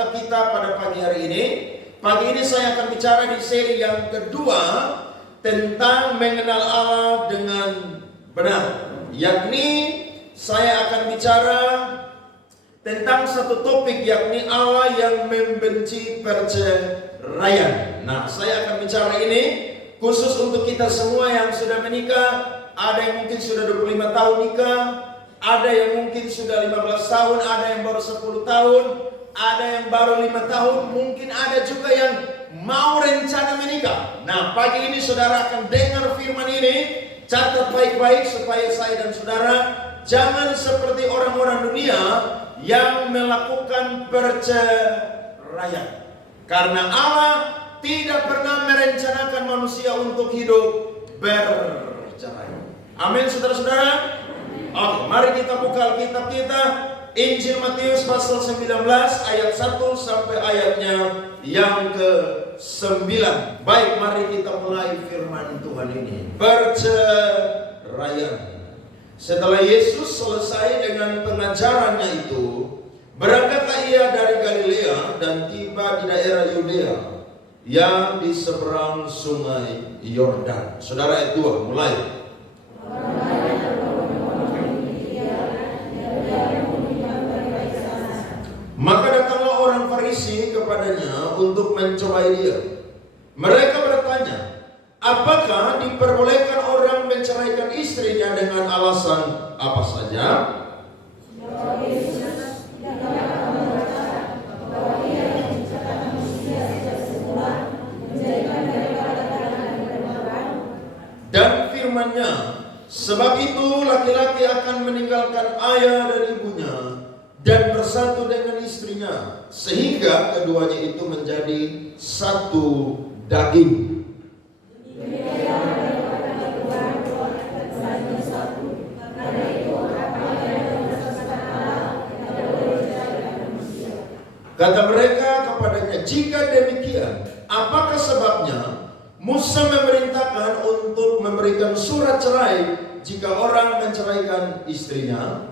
Alkitab kita pada pagi hari ini. Pagi ini saya akan bicara di seri yang kedua tentang mengenal Allah dengan benar. Yakni saya akan bicara tentang satu topik, yakni Allah yang membenci perceraian. Nah, saya akan bicara ini khusus untuk kita semua yang sudah menikah. Ada yang mungkin sudah 25 tahun nikah, ada yang mungkin sudah 15 tahun, ada yang baru 10 tahun, ada yang baru 5 tahun, mungkin ada juga yang mau rencana menikah. Nah, pagi ini saudara akan dengar firman ini, catat baik-baik supaya saya dan saudara jangan seperti orang-orang dunia yang melakukan perceraian. Karena Allah tidak pernah merencanakan manusia untuk hidup bercerai. Amin, saudara-saudara. Oke, mari kita buka Alkitab kita, Injil Matius pasal 19 ayat 1 sampai ayatnya yang ke-9. Baik, mari kita mulai firman Tuhan ini. Perceraian. Setelah Yesus selesai dengan pengajarannya itu, berangkatlah ia dari Galilea dan tiba di daerah Yudea yang di seberang sungai Yordan. Saudara, ayat 2 mulai. Maka datanglah orang Farisi kepadanya untuk mencobai dia. Mereka bertanya, apakah diperbolehkan orang menceraikan istrinya dengan alasan apa saja? Dan firman-Nya, sebab itu laki-laki akan meninggalkan ayah dan ibunya dan bersatu dengan istrinya, sehingga keduanya itu menjadi satu daging. Kata mereka kepadanya, jika demikian, apakah sebabnya Musa memerintahkan untuk memberikan surat cerai jika orang menceraikan istrinya?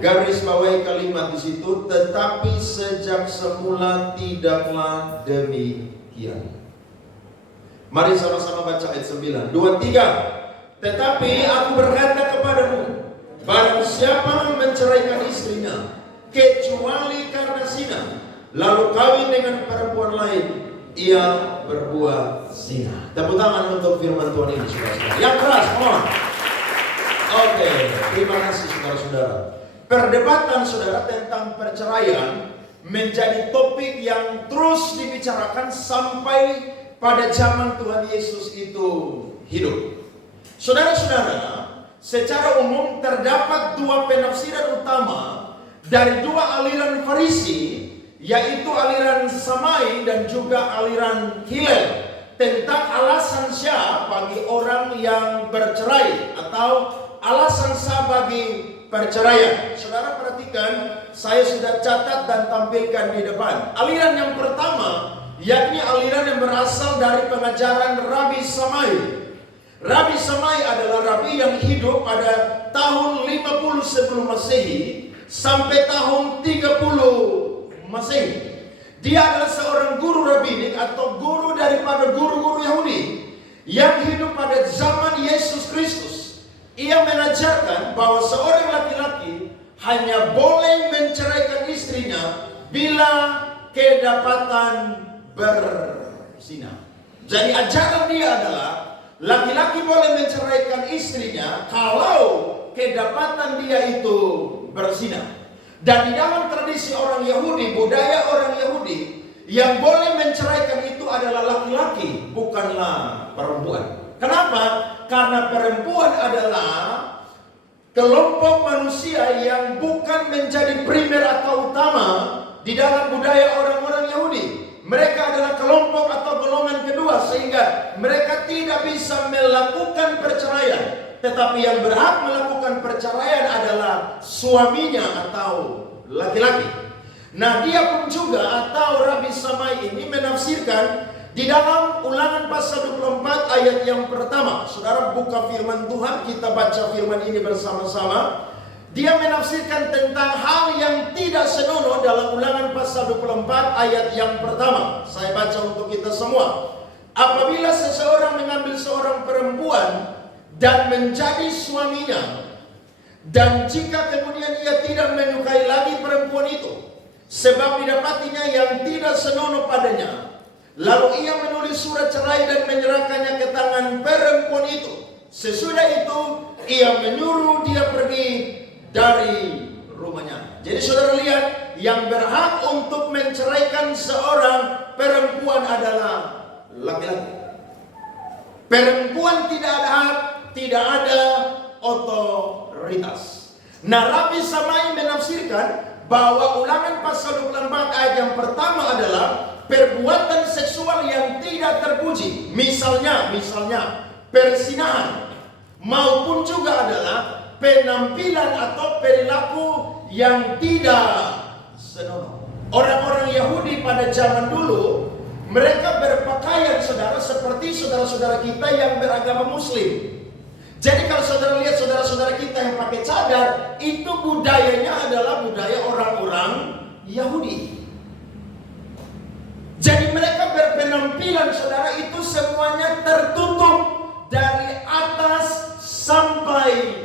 Garis bawahi kalimat di situ, tetapi sejak semula tidaklah demikian. Mari sama-sama baca ayat 9. 2, 3. Tetapi aku berkata kepadamu, barang siapa menceraikan istrinya kecuali karena zina, lalu kawin dengan perempuan lain, ia berbuat zina. Tepuk tangan untuk firman Tuhan ini, saudara-saudara. Yang keras, come on. Oke, terima kasih saudara-saudara. Perdebatan saudara tentang perceraian menjadi topik yang terus dibicarakan sampai pada zaman Tuhan Yesus itu hidup. Saudara-saudara, secara umum terdapat dua penafsiran utama dari dua aliran Farisi, yaitu aliran Samai dan juga aliran Hillel, tentang alasan sah bagi orang yang bercerai atau alasan sah bagi perceraian. Saudara perhatikan, saya sudah catat dan tampilkan di depan. Aliran yang pertama, yakni aliran yang berasal dari pengajaran Rabi Samai. Rabi Samai adalah rabi yang hidup pada tahun 50 sebelum Masehi sampai tahun 30 Masehi. Dia adalah seorang guru rabbinik atau guru daripada guru-guru Yahudi yang hidup pada zaman Yesus Kristus. Ia mengajarkan bahwa seorang laki-laki hanya boleh menceraikan istrinya bila kedapatan berzina. Jadi ajaran dia adalah laki-laki boleh menceraikan istrinya kalau kedapatan dia itu berzina. Dan di dalam tradisi orang Yahudi, budaya orang Yahudi, yang boleh menceraikan itu adalah laki-laki, bukanlah perempuan. Kenapa? Karena perempuan adalah kelompok manusia yang bukan menjadi primer atau utama di dalam budaya orang-orang Yahudi. Mereka adalah kelompok atau golongan kedua, sehingga mereka tidak bisa melakukan perceraian. Tetapi yang berhak melakukan perceraian adalah suaminya atau laki-laki. Nah, dia pun juga atau Rabi Samai ini menafsirkan Di dalam Ulangan pasal 24 ayat yang pertama, saudara buka firman Tuhan, kita baca firman ini bersama-sama. Dia menafsirkan tentang hal yang tidak senonoh dalam Ulangan pasal 24 ayat yang pertama. Saya baca untuk kita semua. Apabila seseorang mengambil seorang perempuan dan menjadi suaminya, dan jika kemudian ia tidak menyukai lagi perempuan itu, sebab didapatinya yang tidak senonoh padanya, lalu ia menulis surat cerai dan menyerahkannya ke tangan perempuan itu. Sesudah itu ia menyuruh dia pergi dari rumahnya. Jadi saudara lihat, yang berhak untuk menceraikan seorang perempuan adalah laki-laki. Perempuan tidak ada hak, tidak ada otoritas. Nah, Rabi Samai menafsirkan bahwa Ulangan pasal 24 ayat yang pertama adalah perbuatan seksual yang tidak terpuji, misalnya perzinahan, maupun juga adalah penampilan atau perilaku yang tidak senonoh. Orang-orang Yahudi pada zaman dulu, mereka berpakaian saudara seperti saudara-saudara kita yang beragama Muslim. Jadi kalau saudara lihat saudara-saudara kita yang pakai cadar, itu budayanya adalah budaya orang-orang Yahudi. Jadi mereka berpenampilan saudara itu semuanya tertutup dari atas sampai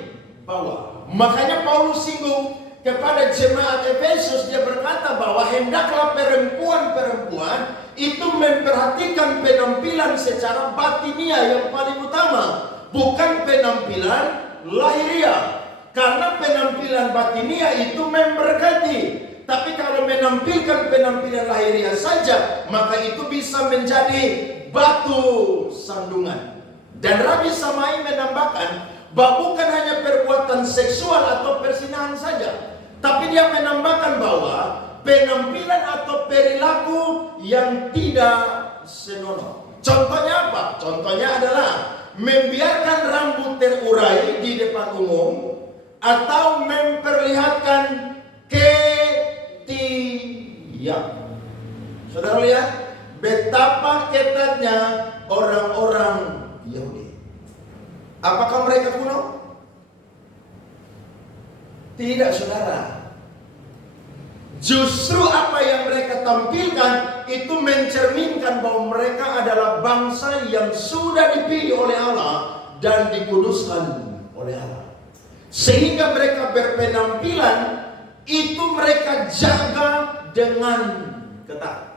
bawah. Makanya Paulus singgung kepada jemaat Efesus, dia berkata bahwa hendaklah perempuan-perempuan itu memperhatikan penampilan secara batinia yang paling utama, bukan penampilan lahiriah. Karena penampilan batinia itu memberkati. Tapi kalau menampilkan penampilan lahiriah saja, maka itu bisa menjadi batu sandungan. Dan Rabi Samai menambahkan bahwa bukan hanya perbuatan seksual atau perzinahan saja, tapi dia menambahkan bahwa penampilan atau perilaku yang tidak senonoh. Contohnya apa? Contohnya adalah membiarkan rambut terurai di depan umum, atau memperlihatkan ketiak. Saudara lihat betapa ketatnya orang-orang Yahudi. Apakah mereka kuno? Tidak, saudara. Justru apa yang mereka tampilkan itu mencerminkan bahwa mereka adalah bangsa yang sudah dipilih oleh Allah dan dikuduskan oleh Allah. Sehingga mereka berpenampilan itu mereka jaga dengan ketat.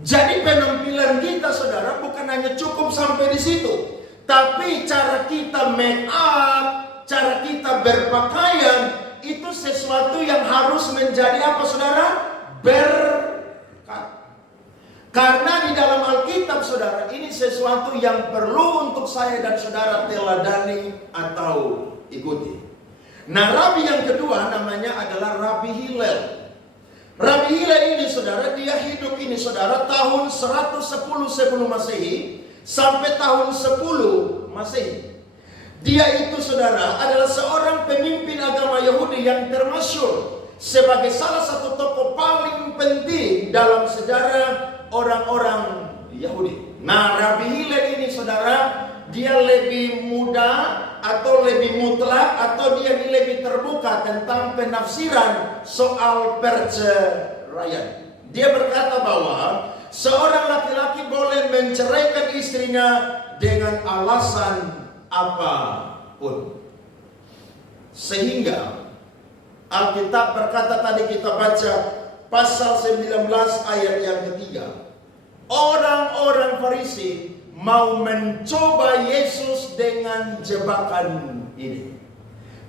Jadi penampilan kita saudara bukan hanya cukup sampai di situ, tapi cara kita make up, cara kita berpakaian itu sesuatu yang harus menjadi apa saudara? Berkat. Karena di dalam Alkitab saudara, ini sesuatu yang perlu untuk saya dan saudara teladani atau ikuti. Nah, Rabi yang kedua namanya adalah Rabi Hillel. Rabi Hillel ini saudara, dia hidup ini saudara tahun 110 sebelum Masehi sampai tahun 10 Masehi. Dia itu saudara adalah seorang pemimpin agama Yahudi yang termasyhur sebagai salah satu tokoh paling penting dalam sejarah orang-orang Yahudi. Nah, Rabi Hillel ini saudara, dia lebih muda atau lebih mutlak atau dia lebih terbuka tentang penafsiran soal perceraian. Dia berkata bahwa seorang laki-laki boleh menceraikan istrinya dengan alasan apapun. Sehingga Alkitab berkata, tadi kita baca pasal 19 ayat yang ketiga, orang-orang Farisi mau mencoba Yesus dengan jebakan ini.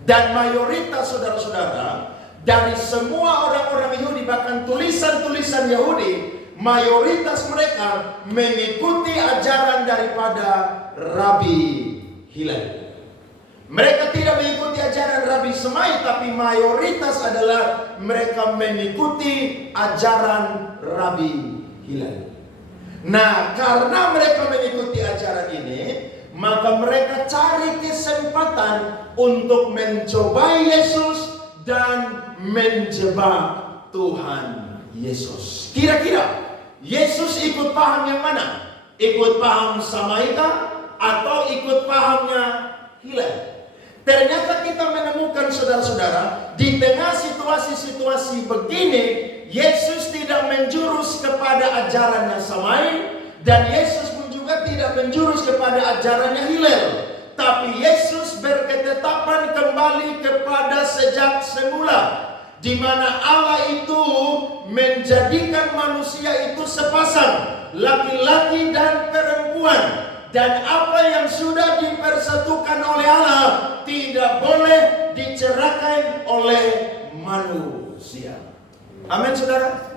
Dan mayoritas saudara-saudara dari semua orang-orang Yahudi, bahkan tulisan-tulisan Yahudi, mayoritas mereka mengikuti ajaran daripada Rabi Hillel. Mereka tidak mengikuti ajaran Rabi Samai, tapi mayoritas adalah mereka mengikuti ajaran Rabi Hillel. Nah, karena mereka mengikuti ajaran ini, maka mereka cari kesempatan untuk mencobai Yesus dan menjebak Tuhan Yesus. Kira-kira Yesus ikut paham yang mana? Ikut paham Samaita atau ikut pahamnya Hillel? Ternyata kita menemukan saudara-saudara, di tengah situasi-situasi begini, Yesus tidak menjurus kepada ajarannya Samain, dan Yesus pun juga tidak menjurus kepada ajarannya Hillel. Tapi Yesus berketetapan kembali kepada sejak semula, di mana Allah itu menjadikan manusia itu sepasang, laki-laki dan perempuan. Dan apa yang sudah dipersatukan oleh Allah tidak boleh diceraikan oleh manusia. Amin, saudara.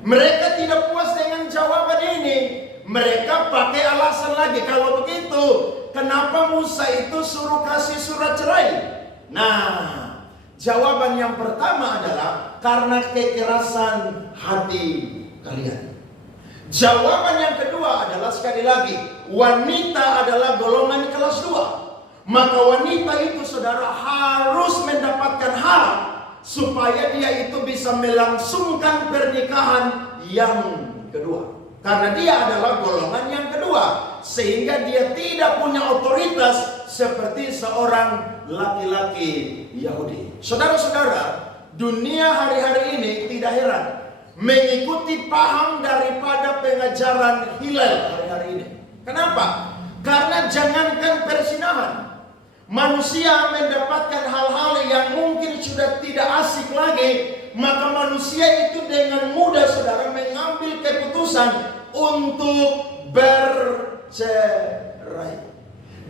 Mereka tidak puas dengan jawaban ini. Mereka pakai alasan lagi. Kalau begitu, kenapa Musa itu suruh kasih surat cerai? Nah, jawaban yang pertama adalah karena kekerasan hati kalian. Jawaban yang kedua adalah sekali lagi, wanita adalah golongan kelas 2. Maka wanita itu saudara harus mendapatkan hak supaya dia itu bisa melangsungkan pernikahan yang kedua. Karena dia adalah golongan yang kedua, sehingga dia tidak punya otoritas seperti seorang laki-laki Yahudi. Saudara-saudara, dunia hari-hari ini tidak heran mengikuti paham daripada pengajaran Hillel hari-hari ini. Kenapa? Karena jangankan persinahan, manusia mendapatkan hal-hal yang mungkin sudah tidak asik lagi, maka manusia itu dengan mudah saudara mengambil keputusan untuk bercerai.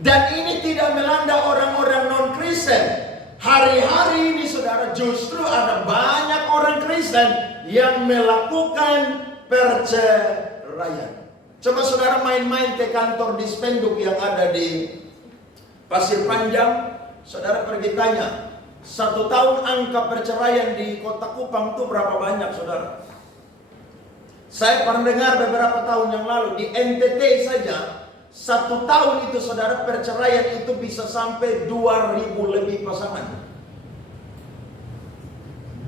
Dan ini tidak melanda orang-orang non-Kristen. Hari-hari ini saudara justru ada banyak orang Kristen yang melakukan perceraian. Coba saudara main-main ke kantor Dispenduk yang ada di Pasir Panjang. Saudara pergi tanya, 1 tahun angka perceraian di Kota Kupang itu berapa banyak, saudara? Saya pernah dengar beberapa tahun yang lalu di NTT saja 1 tahun itu saudara perceraian itu bisa sampai 2.000 lebih pasangan.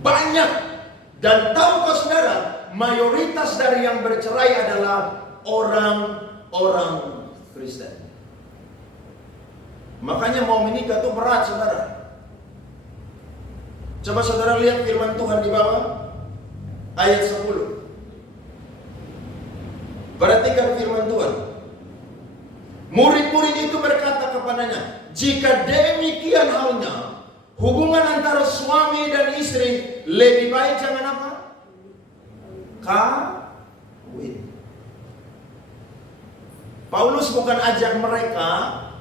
Banyak. Dan tahukah saudara, mayoritas dari yang bercerai adalah orang-orang Kristen. Makanya mau menikah itu berat, saudara. Coba saudara lihat firman Tuhan di bawah ayat 10. Perhatikan firman Tuhan. Murid-murid itu berkata kepadanya, jika demikian halnya, hubungan antara suami dan istri lebih baik jangan apa? Kawin. Paulus bukan ajak mereka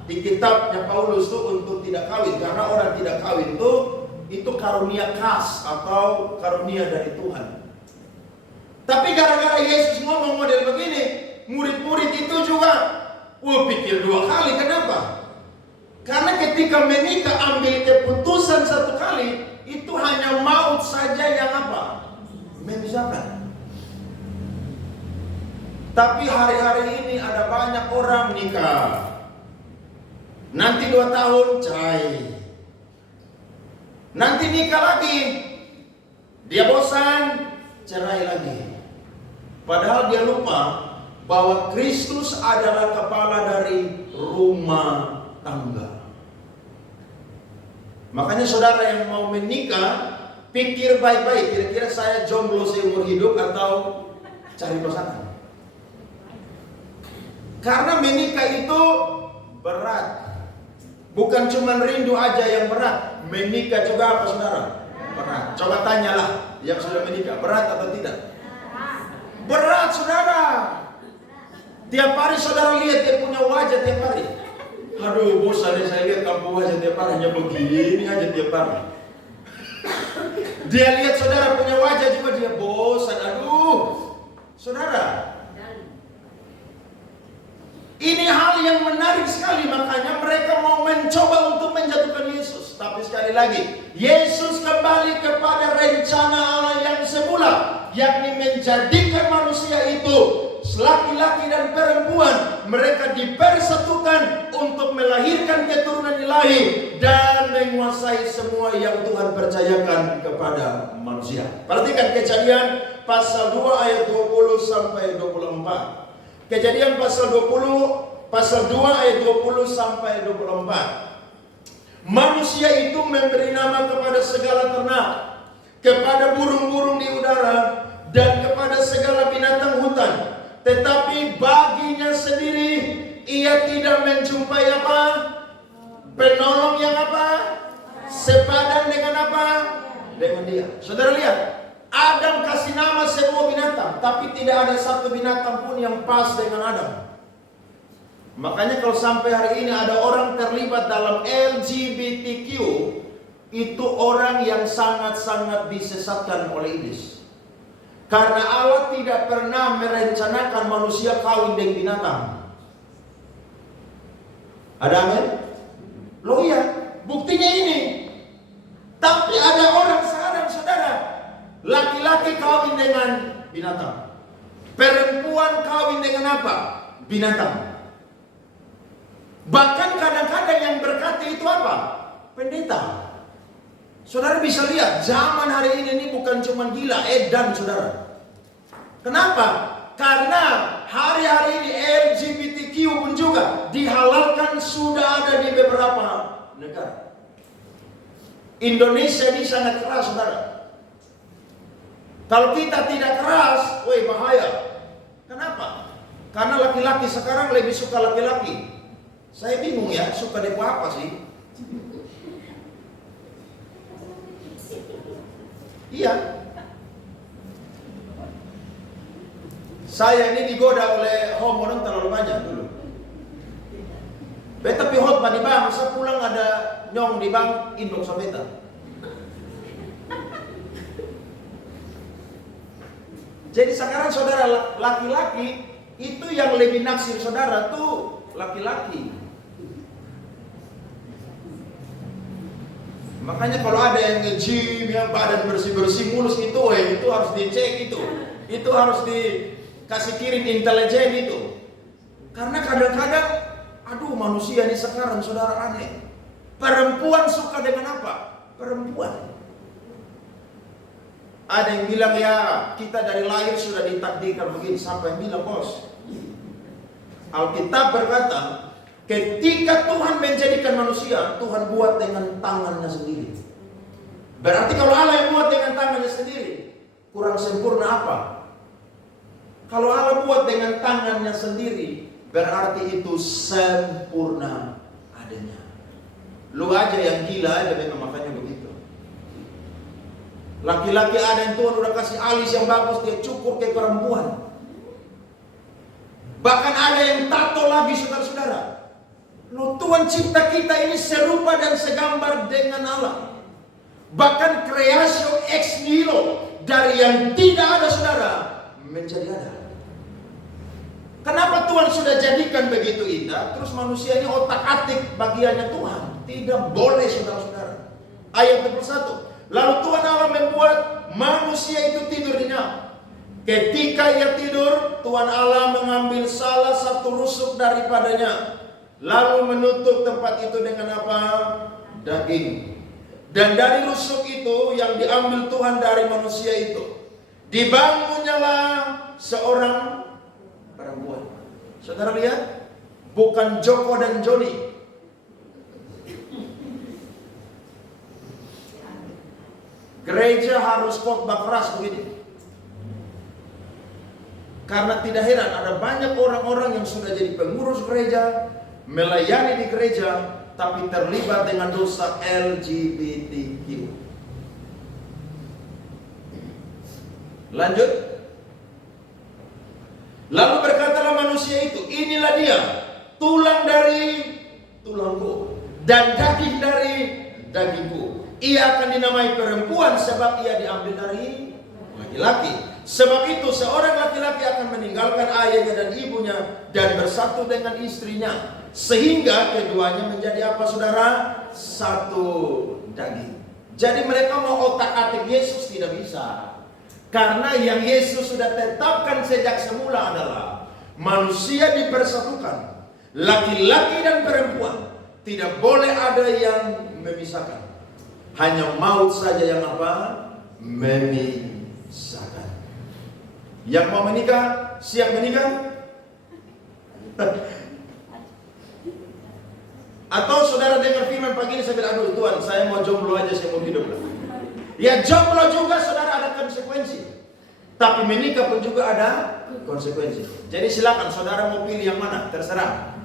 di kitabnya Paulus itu untuk tidak kawin, karena orang tidak kawin itu karunia khas atau karunia dari Tuhan. Tapi gara-gara Yesus ngomong model begini, murid-murid itu juga pikir 2 kali. Kenapa? Karena ketika menikah ambil keputusan 1 kali, itu hanya maut saja yang apa? Memisahkan. Tapi hari-hari ini ada banyak orang nikah, nanti 2 tahun cerai, nanti nikah lagi, dia bosan, cerai lagi. Padahal dia lupa bahwa Kristus adalah kepala dari rumah tangga. Makanya saudara yang mau menikah, pikir baik-baik, kira-kira saya jomblo seumur hidup atau cari pasangan. Karena menikah itu berat. Bukan cuma rindu aja yang berat, menikah juga apa saudara? Berat. Coba tanyalah yang sudah menikah, berat atau tidak? Berat, saudara. Tiap hari saudara lihat dia punya wajah tiap hari. Aduh, bosan saya lihat kamu wajah tiap hari, hanya begini aja tiap hari. Dia lihat saudara punya wajah juga dia bosan. Aduh, saudara. Ini hal yang menarik sekali, makanya mereka mau mencoba untuk menjatuhkan Yesus. Tapi sekali lagi, Yesus kembali kepada rencana Allah yang semula, yakni menjadikan manusia itu laki-laki dan perempuan, mereka dipersatukan untuk melahirkan keturunan ilahi dan menguasai semua yang Tuhan percayakan kepada manusia. Perhatikan Kejadian pasal 2 ayat 20 sampai 24. Kejadian pasal 20, pasal 2 ayat 20 sampai 24. Manusia itu memberi nama kepada segala ternak, kepada burung-burung di udara, dan kepada segala binatang hutan. Tetapi baginya sendiri ia tidak menjumpai apa? Penolong yang apa? Sepadan dengan apa? Dengan dia. Saudara lihat, Adam kasih nama semua binatang, tapi tidak ada satu binatang pun yang pas dengan Adam. Makanya kalau sampai hari ini ada orang terlibat dalam LGBTQ, itu orang yang sangat-sangat disesatkan oleh iblis. Karena Allah tidak pernah merencanakan manusia kawin dengan binatang. Ada amin? Loh ya, buktinya ini. Tapi ada orang sekarang, saudara, laki-laki kawin dengan binatang, perempuan kawin dengan apa? Binatang. Bahkan kadang-kadang yang berkati itu apa? Pendeta. Saudara bisa lihat, zaman hari ini bukan cuma gila, edan saudara. Kenapa? Karena hari-hari ini LGBTQ pun juga dihalalkan, sudah ada di beberapa negara. Indonesia ini sangat keras saudara. Kalau kita tidak keras, woi bahaya. Kenapa? Karena laki-laki sekarang lebih suka laki-laki. Saya bingung ya, suka depo apa sih? Iya. Saya ini digoda oleh homo terlalu banyak dulu. Beta pi hotbah di bang, saya pulang ada nyong di bang, induk sama beta. Jadi sekarang saudara, laki-laki itu yang lebih naksir saudara tuh laki-laki. Makanya kalau ada yang nge-gym, yang badan bersih-bersih mulus itu harus dicek itu. Itu harus dikasih kirim intelijen itu. Karena kadang-kadang, aduh manusia ini sekarang saudara aneh. Perempuan suka dengan apa? Perempuan. Ada yang bilang ya kita dari lahir sudah ditakdirkan begini. Sampai yang bilang bos. Alkitab berkata, ketika Tuhan menjadikan manusia, Tuhan buat dengan tangannya sendiri. Berarti kalau Allah yang buat dengan tangannya sendiri, kurang sempurna apa? Kalau Allah buat dengan tangannya sendiri, berarti itu sempurna adanya. Lu aja yang gila aja memang makanya begitu. Laki-laki ada yang Tuhan udah kasih alis yang bagus, dia cukur kayak perempuan. Bahkan ada yang tato lagi saudara-saudara. Loh, Tuhan cipta kita ini serupa dan segambar dengan Allah. Bahkan kreasio ex nihilo, dari yang tidak ada saudara menjadi ada. Kenapa Tuhan sudah jadikan begitu indah, terus manusia ini otak-atik bagiannya Tuhan? Tidak boleh saudara-saudara. Ayat 21. Lalu Tuhan Allah membuat manusia itu tidur nyenyak. Ketika ia tidur, Tuhan Allah mengambil salah satu rusuk daripadanya, lalu menutup tempat itu dengan apa? Daging. Dan dari rusuk itu yang diambil Tuhan dari manusia itu, dibangunnyalah seorang perempuan. Saudara lihat, bukan Joko dan Joni. Gereja harus khotbah keras begini. Karena tidak heran ada banyak orang-orang yang sudah jadi pengurus gereja, melayani di gereja, tapi terlibat dengan dosa LGBTQ. Lanjut. Lalu berkatalah manusia itu, inilah dia, tulang dari tulangku dan daging dari dagingku. Ia akan dinamai perempuan sebab ia diambil dari laki-laki. Sebab itu seorang laki-laki akan meninggalkan ayahnya dan ibunya dan bersatu dengan istrinya, sehingga keduanya menjadi apa saudara? Satu daging. Jadi mereka mau otak-atik Yesus tidak bisa. Karena yang Yesus sudah tetapkan sejak semula adalah manusia dipersatukan, laki-laki dan perempuan. Tidak boleh ada yang memisahkan. Hanya maut saja yang apa? Memisahkan. Yang mau menikah, siap menikah? Atau saudara dengar firman pagi ini, saya bilang, aduh Tuhan, saya mau jomblo aja, saya mau hidup. Ya jomblo juga saudara ada konsekuensi. Tapi menikah pun juga ada konsekuensi. Jadi silakan saudara mau pilih yang mana, terserah.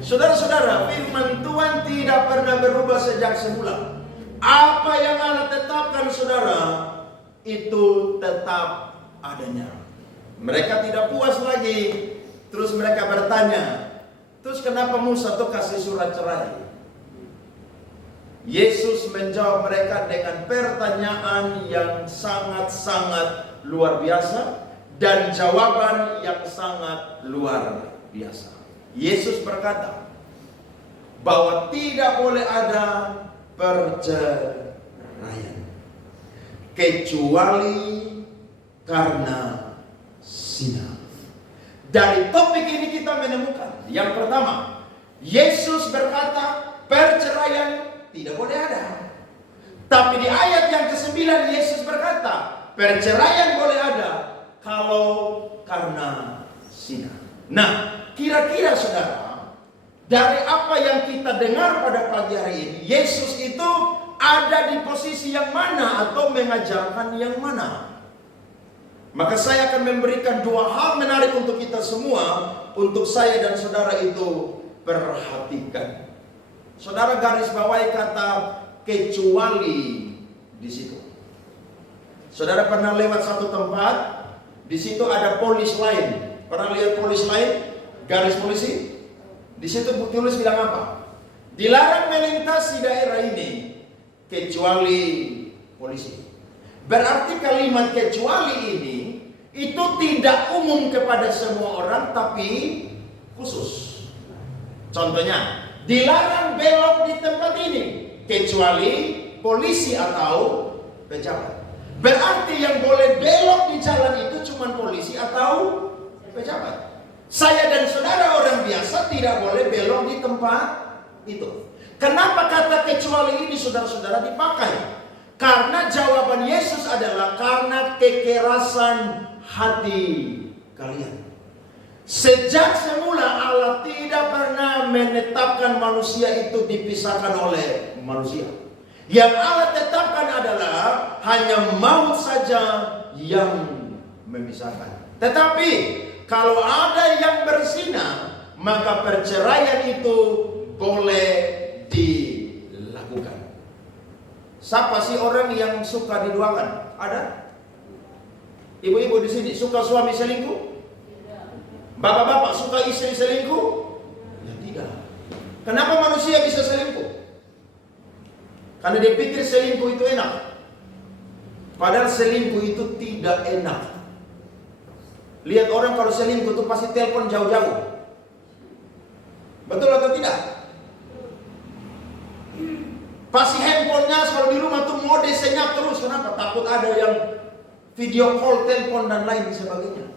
Saudara-saudara, firman Tuhan tidak pernah berubah sejak semula. Apa yang Allah tetapkan saudara, itu tetap adanya. Mereka tidak puas lagi. Terus mereka bertanya, terus kenapa Musa tuh kasih surat cerai? Yesus menjawab mereka dengan pertanyaan yang sangat-sangat luar biasa dan jawaban yang sangat luar biasa. Yesus berkata bahwa tidak boleh ada perceraian kecuali karena zina. Dari topik ini kita menemukan yang pertama, Yesus berkata perceraian tidak boleh ada. Tapi di ayat yang ke-9 Yesus berkata perceraian boleh ada kalau karena zina. Nah, kira-kira saudara, dari apa yang kita dengar pada pagi hari ini, Yesus itu ada di posisi yang mana atau mengajarkan yang mana? Maka saya akan memberikan dua hal menarik untuk kita semua, untuk saya dan saudara itu perhatikan. Saudara garis bawahi kata kecuali di situ. Saudara pernah lewat satu tempat, di situ ada polis lain. Pernah lihat polis lain? Garis polisi? Di situ tulis bilang apa? Dilarang melintasi daerah ini kecuali polisi. Berarti kalimat kecuali ini itu tidak umum kepada semua orang, tapi khusus. Contohnya, dilarang belok di tempat ini kecuali polisi atau pejabat. Berarti yang boleh belok di jalan itu cuma polisi atau pejabat. Saya dan saudara orang biasa tidak boleh belok di tempat itu. Kenapa kata kecuali ini saudara-saudara dipakai? Karena jawaban Yesus adalah karena kekerasan hati kalian. Sejak semula Allah tidak pernah menetapkan manusia itu dipisahkan oleh manusia. Yang Allah tetapkan adalah hanya maut saja yang memisahkan. Tetapi kalau ada yang berzina, maka perceraian itu boleh dilakukan. Siapa sih orang yang suka diduakan? Ada? Ibu-ibu di sini suka suami selingkuh? Bapak-bapak suka istri selingkuh? Ya tidak. Kenapa manusia bisa selingkuh? Karena dia pikir selingkuh itu enak. Padahal selingkuh itu tidak enak. Lihat orang kalau selingkuh itu pasti telepon jauh-jauh. Betul atau tidak? Pasti handphonenya kalau di rumah tuh mode senyap terus. Kenapa? Takut ada yang video call, telepon dan lain sebagainya.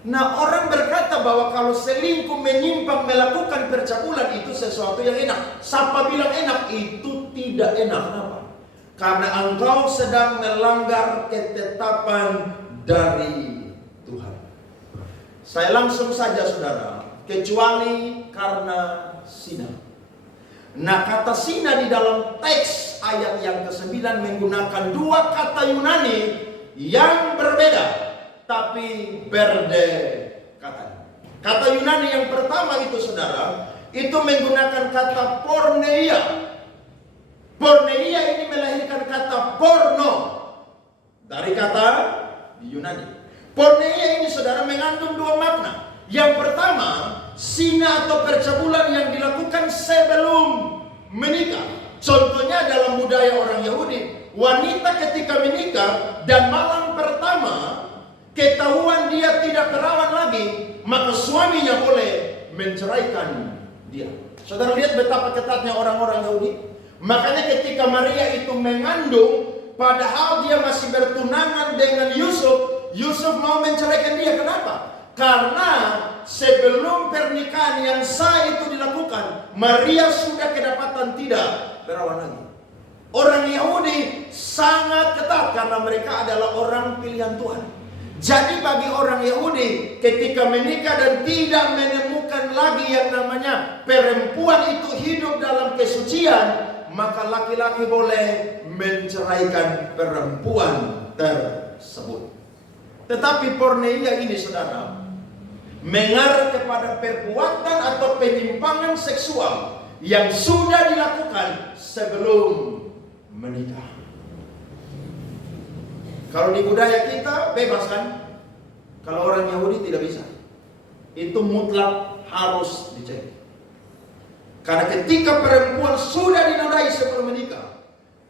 Nah, orang berkata bahwa kalau selingkuh, menyimpang, melakukan percabulan itu sesuatu yang enak. Siapa bilang enak? Itu tidak enak. Kenapa? Karena engkau sedang melanggar ketetapan dari Tuhan. Saya langsung saja saudara, kecuali karena zina. Nah, kata zina di dalam teks ayat yang ke-9 menggunakan dua kata Yunani yang berbeda tapi berdekatan. Kata Yunani yang pertama itu saudara, itu menggunakan kata porneia. Porneia ini melahirkan kata porno dari kata Yunani. Porneia ini saudara mengandung dua makna. Yang pertama, zina atau percabulan yang dilakukan sebelum menikah. Contohnya dalam budaya orang Yahudi, wanita ketika menikah dan malam pertama ketahuan dia tidak perawan lagi, maka suaminya boleh menceraikan dia. Saudara lihat betapa ketatnya orang-orang Yahudi. Makanya ketika Maria itu mengandung, padahal dia masih bertunangan dengan Yusuf, Yusuf mau menceraikan dia. Kenapa? Karena sebelum pernikahan yang sah itu dilakukan, Maria sudah kedapatan tidak perawan lagi. Orang Yahudi sangat ketat karena mereka adalah orang pilihan Tuhan. Jadi bagi orang Yahudi ketika menikah dan tidak menemukan lagi yang namanya perempuan itu hidup dalam kesucian, maka laki-laki boleh menceraikan perempuan tersebut. Tetapi porneia ini saudara mengarah kepada perbuatan atau penyimpangan seksual yang sudah dilakukan sebelum menikah. Kalau di budaya kita bebas kan? Kalau orang Yahudi tidak bisa. Itu mutlak harus dicek. Karena ketika perempuan sudah dinodai sebelum menikah,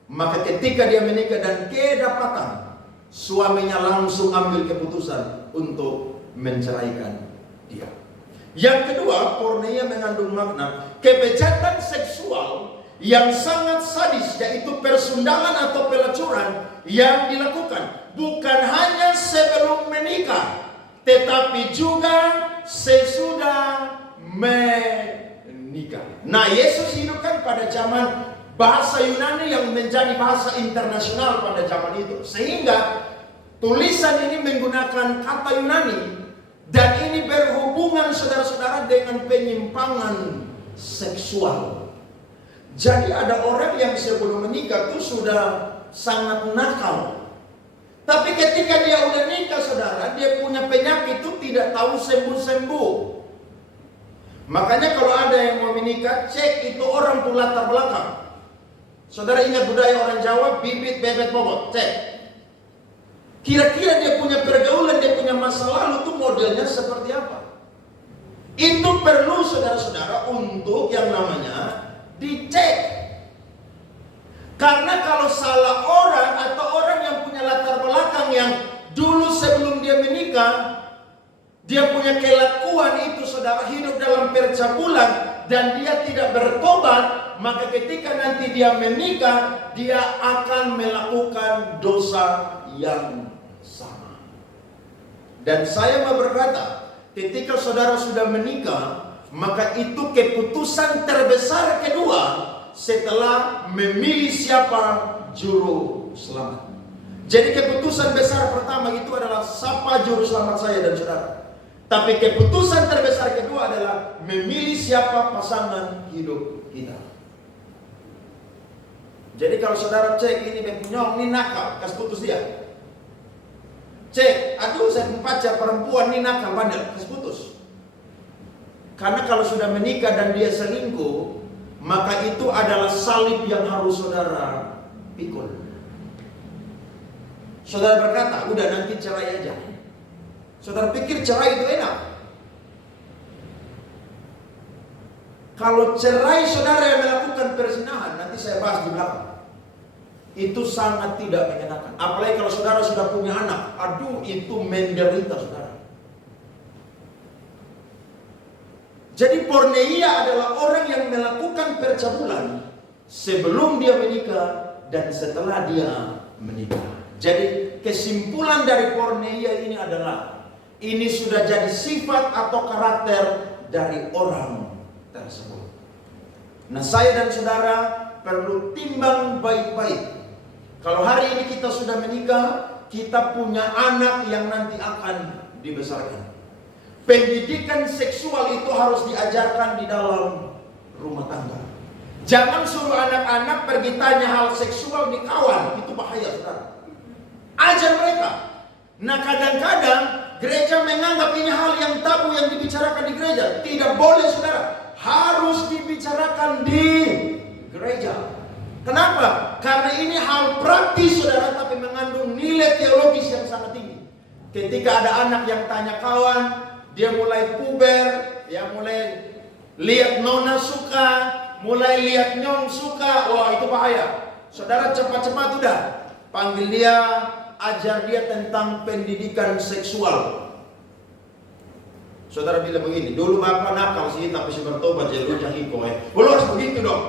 maka ketika dia menikah dan kedapatan, suaminya langsung ambil keputusan untuk menceraikan dia. Yang kedua, porneia mengandung makna kejahatan seksual yang sangat sadis, yaitu persundangan atau pelacuran yang dilakukan bukan hanya sebelum menikah, tetapi juga sesudah menikah. Nah, Yesus hidup kan pada zaman bahasa Yunani yang menjadi bahasa internasional pada zaman itu, sehingga tulisan ini menggunakan kata Yunani, dan ini berhubungan saudara-saudara dengan penyimpangan seksual. Jadi ada orang yang sebelum menikah itu sudah sangat nakal. Tapi ketika dia udah nikah saudara, dia punya penyakit itu tidak tahu sembuh-sembuh. Makanya kalau ada yang mau menikah, cek itu orang tuh latar belakang. Saudara ingat budaya orang Jawa, bibit bebet bobot, cek. Kira-kira dia punya pergaulan, dia punya masa lalu tuh modelnya seperti apa? Itu perlu saudara-saudara untuk yang namanya dicek. Karena kalau salah orang atau orang yang punya latar belakang yang dulu sebelum dia menikah, dia punya kelakuan itu saudara hidup dalam percabulan dan dia tidak bertobat, maka ketika nanti dia menikah, dia akan melakukan dosa yang sama. Dan saya mau berkata, ketika saudara sudah menikah, maka itu keputusan terbesar kedua setelah memilih siapa juru selamat. Jadi keputusan besar pertama itu adalah siapa juru selamat saya dan saudara. Tapi keputusan terbesar kedua adalah memilih siapa pasangan hidup kita. Jadi kalau saudara cek ini nyong ini nakal, kasih putus dia. Cek, aduh saya pacar perempuan ini nakal, bandel, kasih putus. Karena kalau sudah menikah dan dia selingkuh, maka itu adalah salib yang harus saudara pikul. Saudara berkata, udah nanti cerai aja. Saudara pikir cerai itu enak? Kalau cerai saudara yang melakukan perzinahan, nanti saya bahas di belakang, itu sangat tidak menyenangkan. Apalagi kalau saudara sudah punya anak, aduh itu menderita saudara. Jadi porneia adalah orang yang melakukan percabulan sebelum dia menikah dan setelah dia menikah. Jadi kesimpulan dari porneia ini adalah ini sudah jadi sifat atau karakter dari orang tersebut. Nah, saya dan saudara perlu timbang baik-baik. Kalau hari ini kita sudah menikah, kita punya anak yang nanti akan dibesarkan. Pendidikan seksual itu harus diajarkan di dalam rumah tangga. Jangan suruh anak-anak pergi tanya hal seksual di kawan, itu bahaya saudara. Ajar mereka. Nah kadang-kadang gereja menganggap ini hal yang tabu yang dibicarakan di gereja. Tidak boleh saudara, harus dibicarakan di gereja. Kenapa? Karena ini hal praktis saudara, tapi mengandung nilai teologis yang sangat tinggi. Ketika ada anak yang tanya kawan, dia mulai puber, ya mulai lihat nona suka, mulai lihat nyong suka, wah itu bahaya. Saudara cepat-cepat udah panggil dia, ajar dia tentang pendidikan seksual. Saudara bilang begini, dulu bapak nakal sih tapi si bertobat jadi lujang iko lo harus begitu dong.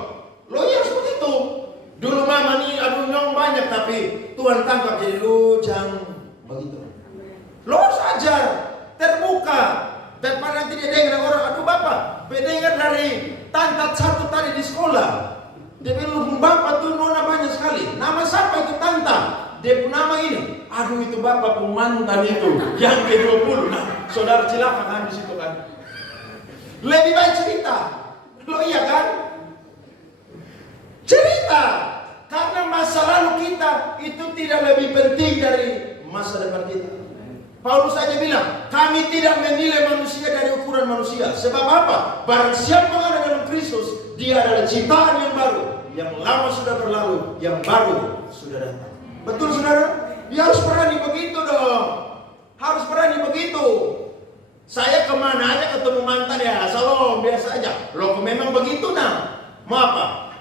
Lo ya harus begitu. Dulu mama nih aduh nyong banyak tapi Tuhan tangkap jadi lujang begitu. Lo harus ajar terbuka. Dan pada nanti dia dengar orang, aduh bapak, dengar dari tantat satu tadi di sekolah. Dia bilang, bapak tuh nona banyak sekali. Nama siapa itu tanta? dia pun nama ini. Aduh, itu bapak pemantan itu yang ke-20. Nah, saudara celaka kan di situ kan. Lebih baik cerita. Lo iya kan? Cerita. Karena masa lalu kita itu tidak lebih penting dari masa depan kita. Paulus saja bilang, kami tidak menilai manusia dari ukuran manusia. Sebab apa? Barang siapa ada dalam Kristus, dia adalah ciptaan yang baru. Yang lama sudah berlalu, yang baru sudah datang. Betul saudara? Ya harus berani begitu dong. Harus berani begitu. Saya kemana aja ketemu mantan ya, salam biasa aja. Loh memang begitu nah. Mau apa?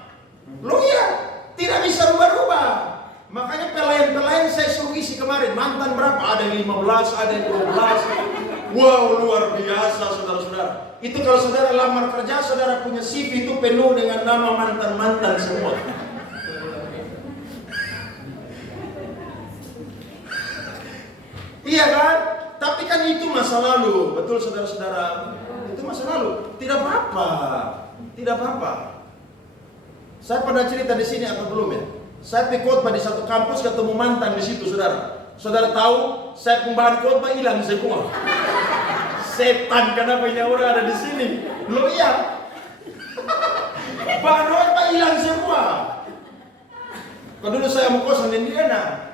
Loh ya, tidak bisa rubah-rubah. Makanya pelayan-pelayan saya suruh isi kemarin. Mantan berapa? Ada yang 15, ada yang 12. Wow, luar biasa saudara-saudara. Itu kalau saudara lamar kerja, saudara punya CV itu penuh dengan nama mantan-mantan semua. Iya kan? Tapi kan itu masa lalu. Betul saudara-saudara. Itu masa lalu. Tidak apa-apa. Tidak apa-apa. Saya pernah cerita di sini atau belum ya? Saya pergi khotbah di satu kampus ketemu mantan di situ, saudara. Saudara tahu, saya pembahasan khotbah hilang semua. Setan, kenapa ini orang ada di sini? Loh iya. Bahan khotbah hilang semua. Kalau dulu saya mau kosan di Indiana.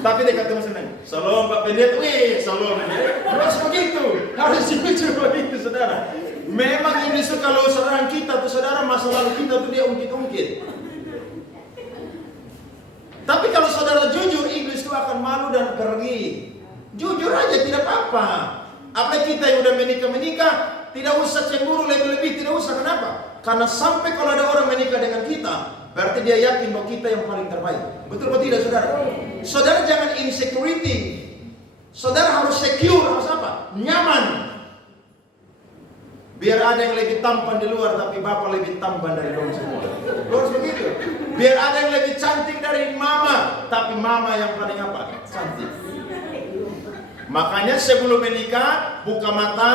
Tapi dia ketemu senang. Salam Pak Pendeta, wih, salam. Harus begitu, harus jujur begitu, saudara. Memang ini kalau serang kita tuh, saudara, masa lalu kita tuh dia ungkit-ungkit. Tapi kalau saudara jujur, iblis itu akan malu dan pergi. Jujur aja, tidak apa-apa. Apalagi kita yang udah menikah, tidak usah cemburu lebih-lebih, tidak usah. Kenapa? Karena sampai kalau ada orang menikah dengan kita, berarti dia yakin bahwa kita yang paling terbaik. Betul atau tidak, saudara? Saudara jangan insecurity. Saudara harus secure, harus apa? Nyaman. Biar ada yang lebih tampan di luar, tapi bapak lebih tampan dari dong semua. Harus begitu. Biar ada yang lebih cantik dari mama, tapi mama yang paling apa? Cantik. Makanya sebelum menikah, buka mata,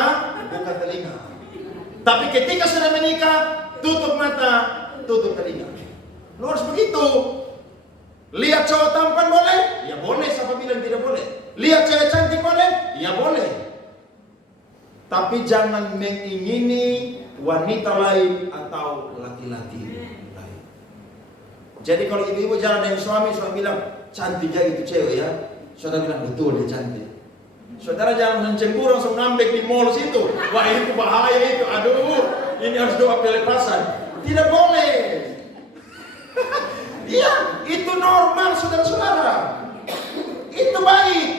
buka telinga. Tapi ketika sudah menikah, tutup mata, tutup telinga. Lu harus begitu. Lihat cowok tampan boleh? Ya boleh, siapa bilang tidak boleh. Lihat cewek cantik boleh? Ya boleh. Tapi jangan mengingini wanita lain atau laki-laki lain. Jadi kalau ibu-ibu jalan dengan suami bilang, cantik ya itu cewek ya. Saudara bilang, betul dia cantik. Saudara jangan mencemburu langsung ngambek di mall situ. Wah itu bahaya itu, aduh ini harus doa pelepasan. Tidak boleh. Iya, itu normal saudara-saudara. Itu baik.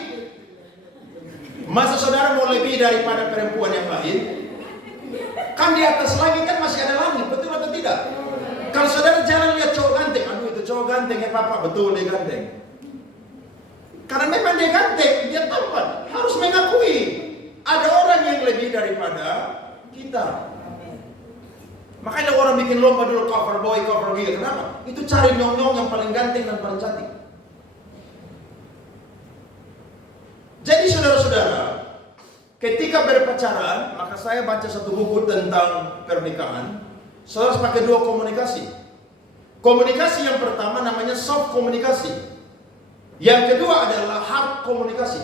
Masa saudara mau lebih daripada perempuan yang lain? Kan di atas lagi kan masih ada langit, betul atau tidak? Kalau saudara jalan lihat cowok ganteng, aduh itu cowok ganteng ya papa, betul dia ganteng. Karena memang dia ganteng, dia tampan. Harus mengakui ada orang yang lebih daripada kita. Makanya orang bikin lomba dulu cover boy, cover girl. Kenapa? Itu cari nyong-nyong yang paling ganteng dan paling cantik. Jadi saudara-saudara, ketika berpacaran, maka saya baca satu buku tentang pernikahan. Saudara harus pakai dua komunikasi. Komunikasi yang pertama namanya soft komunikasi. Yang kedua adalah hard komunikasi.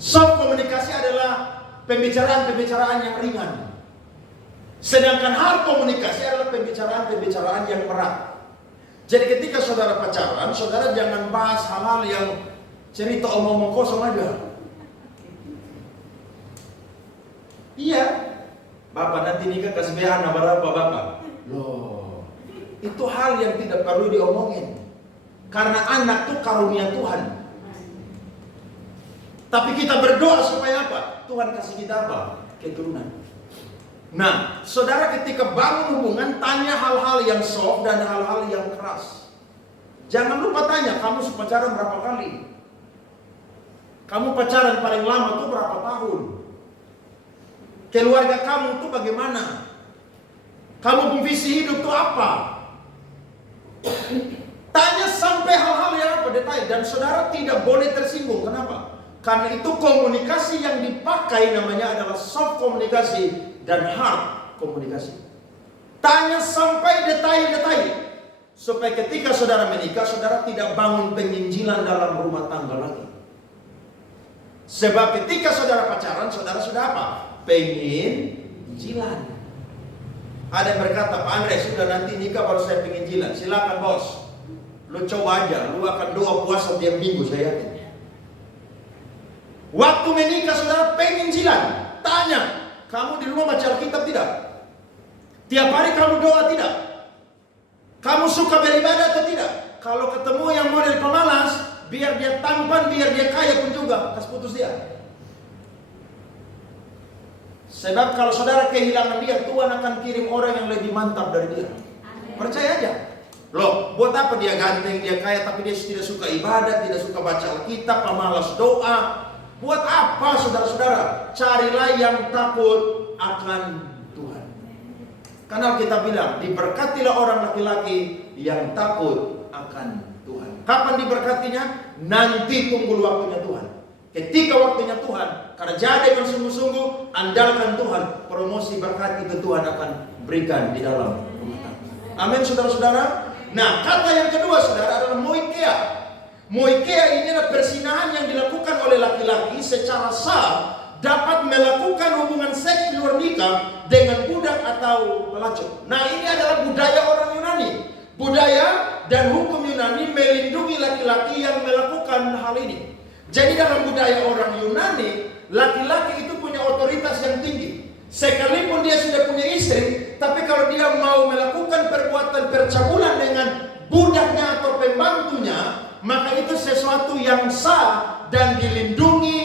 Soft komunikasi adalah pembicaraan-pembicaraan yang ringan. Sedangkan hard komunikasi adalah pembicaraan-pembicaraan yang berat. Jadi ketika saudara pacaran, saudara jangan bahas hal-hal yang cerita omong-omong kosong aja. Iya, bapak nanti nikah kasih anak berapa bapak? Loh, itu hal yang tidak perlu diomongin. Karena anak itu karunia Tuhan. Tapi kita berdoa supaya apa? Tuhan kasih kita apa? Keturunan. Nah, saudara ketika bangun hubungan, tanya hal-hal yang soft dan hal-hal yang keras. Jangan lupa tanya, kamu pacaran berapa kali? Kamu pacaran paling lama tuh berapa tahun? Keluarga kamu tuh bagaimana? Kamu visi hidup tuh apa? Tanya sampai hal-hal yang apa detail. Dan saudara tidak boleh tersinggung. Kenapa? Karena itu komunikasi yang dipakai namanya adalah soft komunikasi dan hard komunikasi. Tanya sampai detail-detail. Supaya ketika saudara menikah, saudara tidak bangun penginjilan dalam rumah tangga lagi. Sebab ketika saudara pacaran, saudara sudah apa? Penginjilan. Ada yang berkata, Pak Andre, sudah nanti nikah baru saya penginjilan. Silakan bos. Lu coba aja, lu akan doa puasa tiap minggu, saya yakin. Waktu menikah saudara penginjilan. Tanya, kamu di rumah baca Alkitab tidak? Tiap hari kamu doa tidak? Kamu suka beribadah atau tidak? Kalau ketemu yang model pemalas, biar dia tampan, biar dia kaya pun juga, kasih putus dia. Sebab kalau saudara kehilangan dia, Tuhan akan kirim orang yang lebih mantap dari dia. Percaya aja. Loh, buat apa dia ganteng, dia kaya, tapi dia tidak suka ibadah, tidak suka baca Alkitab, pemalas doa. Buat apa saudara-saudara? Carilah yang takut akan Tuhan. Karena kita bilang, diberkatilah orang laki-laki yang takut akan Tuhan. Kapan diberkatinya? Nanti tunggu waktunya Tuhan. Ketika waktunya Tuhan, kerja dengan sungguh-sungguh, andalkan Tuhan, promosi berkat itu Tuhan akan berikan di dalam rumah tangga. Amin saudara-saudara. Nah, kata yang kedua saudara adalah moikea. Moikea ini adalah persinahan yang dilakukan oleh laki-laki secara sah, dapat melakukan hubungan seks di luar nikah dengan budak atau pelacur. Nah, ini adalah budaya orang Yunani. Budaya dan hukum Yunani melindungi laki-laki yang melakukan hal ini. Jadi dalam budaya orang Yunani, laki-laki itu punya otoritas yang tinggi. Sekalipun dia sudah punya istri, tapi kalau dia mau melakukan perbuatan percabulan dengan budaknya atau pembantunya, maka itu sesuatu yang sah dan dilindungi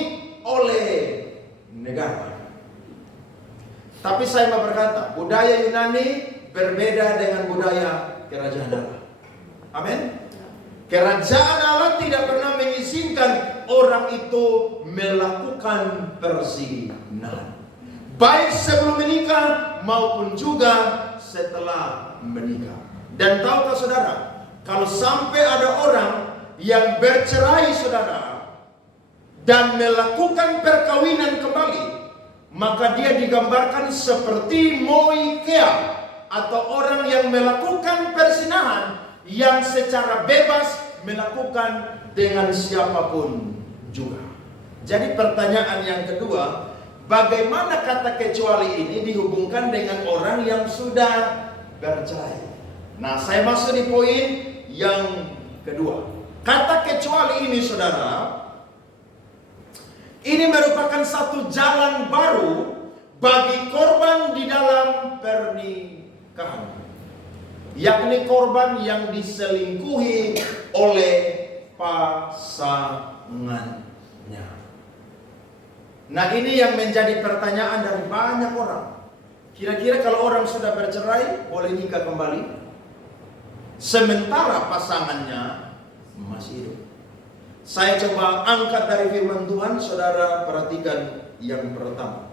oleh negara. Tapi saya mau berkata, budaya Yunani berbeda dengan budaya kerajaan Allah. Amin. Kerajaan Allah tidak pernah mengizinkan orang itu melakukan perzinahan, baik sebelum menikah maupun juga setelah menikah. Dan tahukah saudara, kalau sampai ada orang yang bercerai saudara dan melakukan perkawinan kembali, maka dia digambarkan seperti moikea, atau orang yang melakukan persinahan yang secara bebas melakukan dengan siapapun juga. Jadi pertanyaan yang kedua, bagaimana kata kecuali ini dihubungkan dengan orang yang sudah bercerai? Nah, saya masuk di poin yang kedua. Kata kecuali ini saudara, ini merupakan satu jalan baru bagi korban di dalam pernikahan, yakni korban yang diselingkuhi oleh pasangannya. Nah, ini yang menjadi pertanyaan dari banyak orang. Kira-kira kalau orang sudah bercerai, boleh nikah kembali, sementara pasangannya masih hidup? Saya coba angkat dari firman Tuhan, saudara perhatikan yang pertama.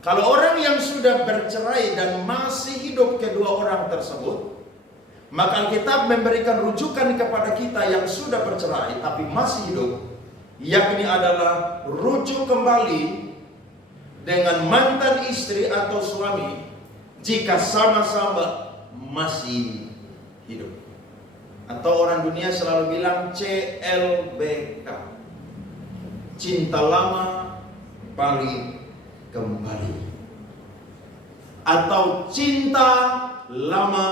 Kalau orang yang sudah bercerai dan masih hidup kedua orang tersebut, maka Alkitab memberikan rujukan kepada kita yang sudah bercerai tapi masih hidup, yakni adalah rujuk kembali dengan mantan istri atau suami jika sama-sama masih hidup. Atau orang dunia selalu bilang CLBK, cinta lama balik kembali, atau cinta lama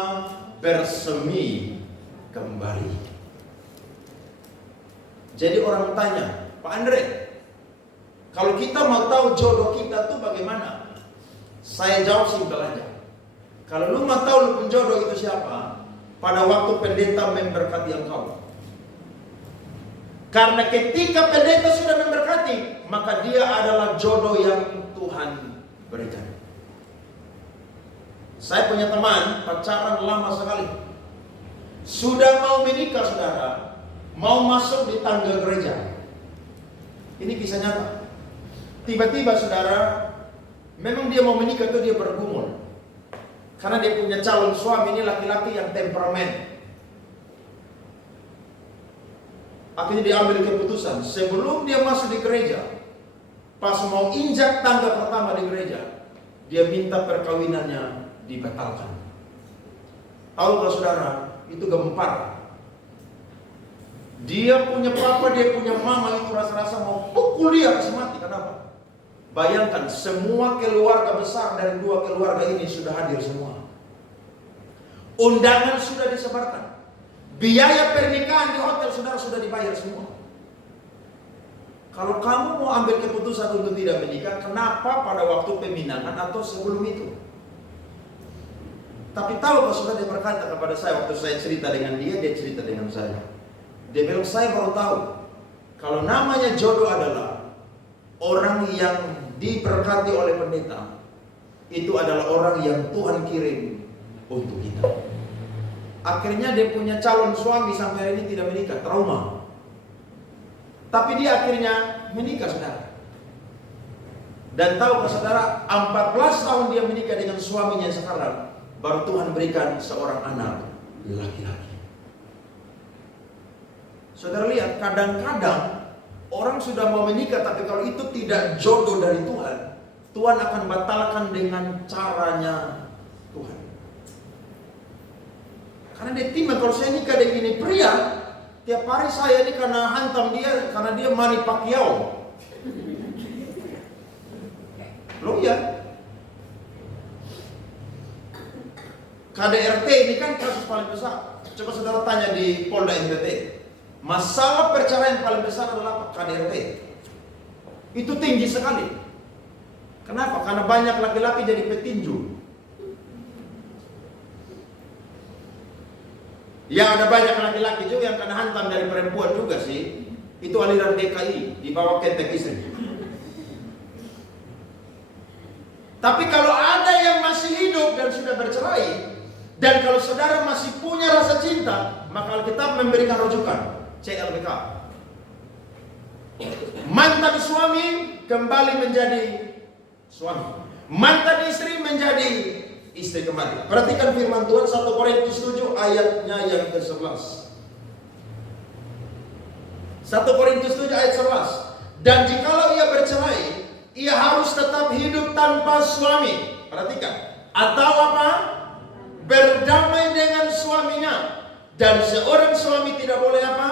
bersemi kembali. Jadi orang tanya, Pak Andre, kalau kita mau tahu jodoh kita tuh bagaimana? Saya jawab simpel aja. Kalau lu mau tahu lu penjodoh itu siapa, pada waktu pendeta memberkati engkau. Karena ketika pendeta sudah memberkati, maka dia adalah jodoh yang Tuhan berikan. Saya punya teman pacaran lama sekali, sudah mau menikah saudara, mau masuk di tangga gereja. Ini kisah nyata. Tiba-tiba saudara, memang dia mau menikah itu dia bergumul, karena dia punya calon suami ini laki-laki yang temperamen. Akhirnya diambil keputusan sebelum dia masuk di gereja, pas mau injak tangga pertama di gereja, dia minta perkawinannya dibatalkan. Tahu kalau saudara, itu gempar. Dia punya papa, dia punya mama, itu rasa-rasa mau pukul dia kasih mati. Kenapa? Bayangkan, semua keluarga besar dari dua keluarga ini sudah hadir semua. Undangan sudah disebarkan. Biaya pernikahan di hotel saudara sudah dibayar semua. Kalau kamu mau ambil keputusan untuk tidak menikah, kenapa pada waktu peminangan atau sebelum itu? Tapi tahu kalau saudara, dia berkata kepada saya waktu saya cerita dengan dia cerita dengan saya. Dia bilang, saya baru tahu kalau namanya jodoh adalah orang yang diberkati oleh pendeta. Itu adalah orang yang Tuhan kirim untuk kita. Akhirnya dia punya calon suami sampai hari ini tidak menikah, trauma. Tapi dia akhirnya menikah, saudara. Dan tahu saudara, 14 tahun dia menikah dengan suaminya sekarang, baru Tuhan berikan seorang anak laki-laki. Saudara lihat, kadang-kadang orang sudah mau menikah, tapi kalau itu tidak jodoh dari Tuhan, Tuhan akan batalkan dengan caranya Tuhan. Karena dia timbang, kalau saya nikah dengan ini pria, tiap hari saya ini karena hantam dia, karena dia Manny Pacquiao. Loh ya, KDRT ini kan kasus paling besar. Coba saudara tanya di Polda NTT. Masalah perceraian paling besar adalah KDRT. Itu tinggi sekali. Kenapa? Karena banyak laki-laki jadi petinju. Ya, ada banyak laki-laki juga yang kena hantam dari perempuan juga sih. Itu aliran DKI, dibawa ketek istri. Tapi kalau ada yang masih hidup dan sudah bercerai, dan kalau saudara masih punya rasa cinta, maka Alkitab memberikan rujukan CLBK. Mantan suami kembali menjadi suami, mantan istri menjadi istri kembali. Perhatikan firman Tuhan 1 Korintus 7 ayatnya yang ke-11. 1 Korintus 7 ayat 11. Dan jikalau ia bercerai, ia harus tetap hidup tanpa suami. Perhatikan. Atau apa? Berdamai dengan suaminya. Dan seorang suami tidak boleh apa?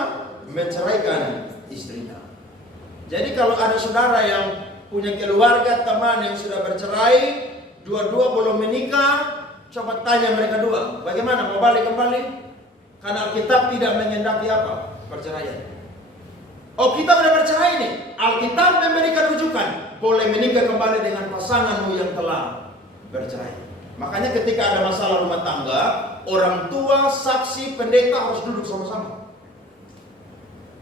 Menceraikan istrinya. Jadi kalau ada saudara yang punya keluarga, teman yang sudah bercerai, dua-dua belum menikah, coba tanya mereka dua, bagaimana, mau balik kembali? Karena Alkitab tidak mengendaki apa? Perceraian. Oh, kita sudah bercerai nih. Alkitab memberikan rujukan, boleh menikah kembali dengan pasanganmu yang telah bercerai. Makanya ketika ada masalah rumah tangga, orang tua, saksi, pendeta harus duduk sama-sama.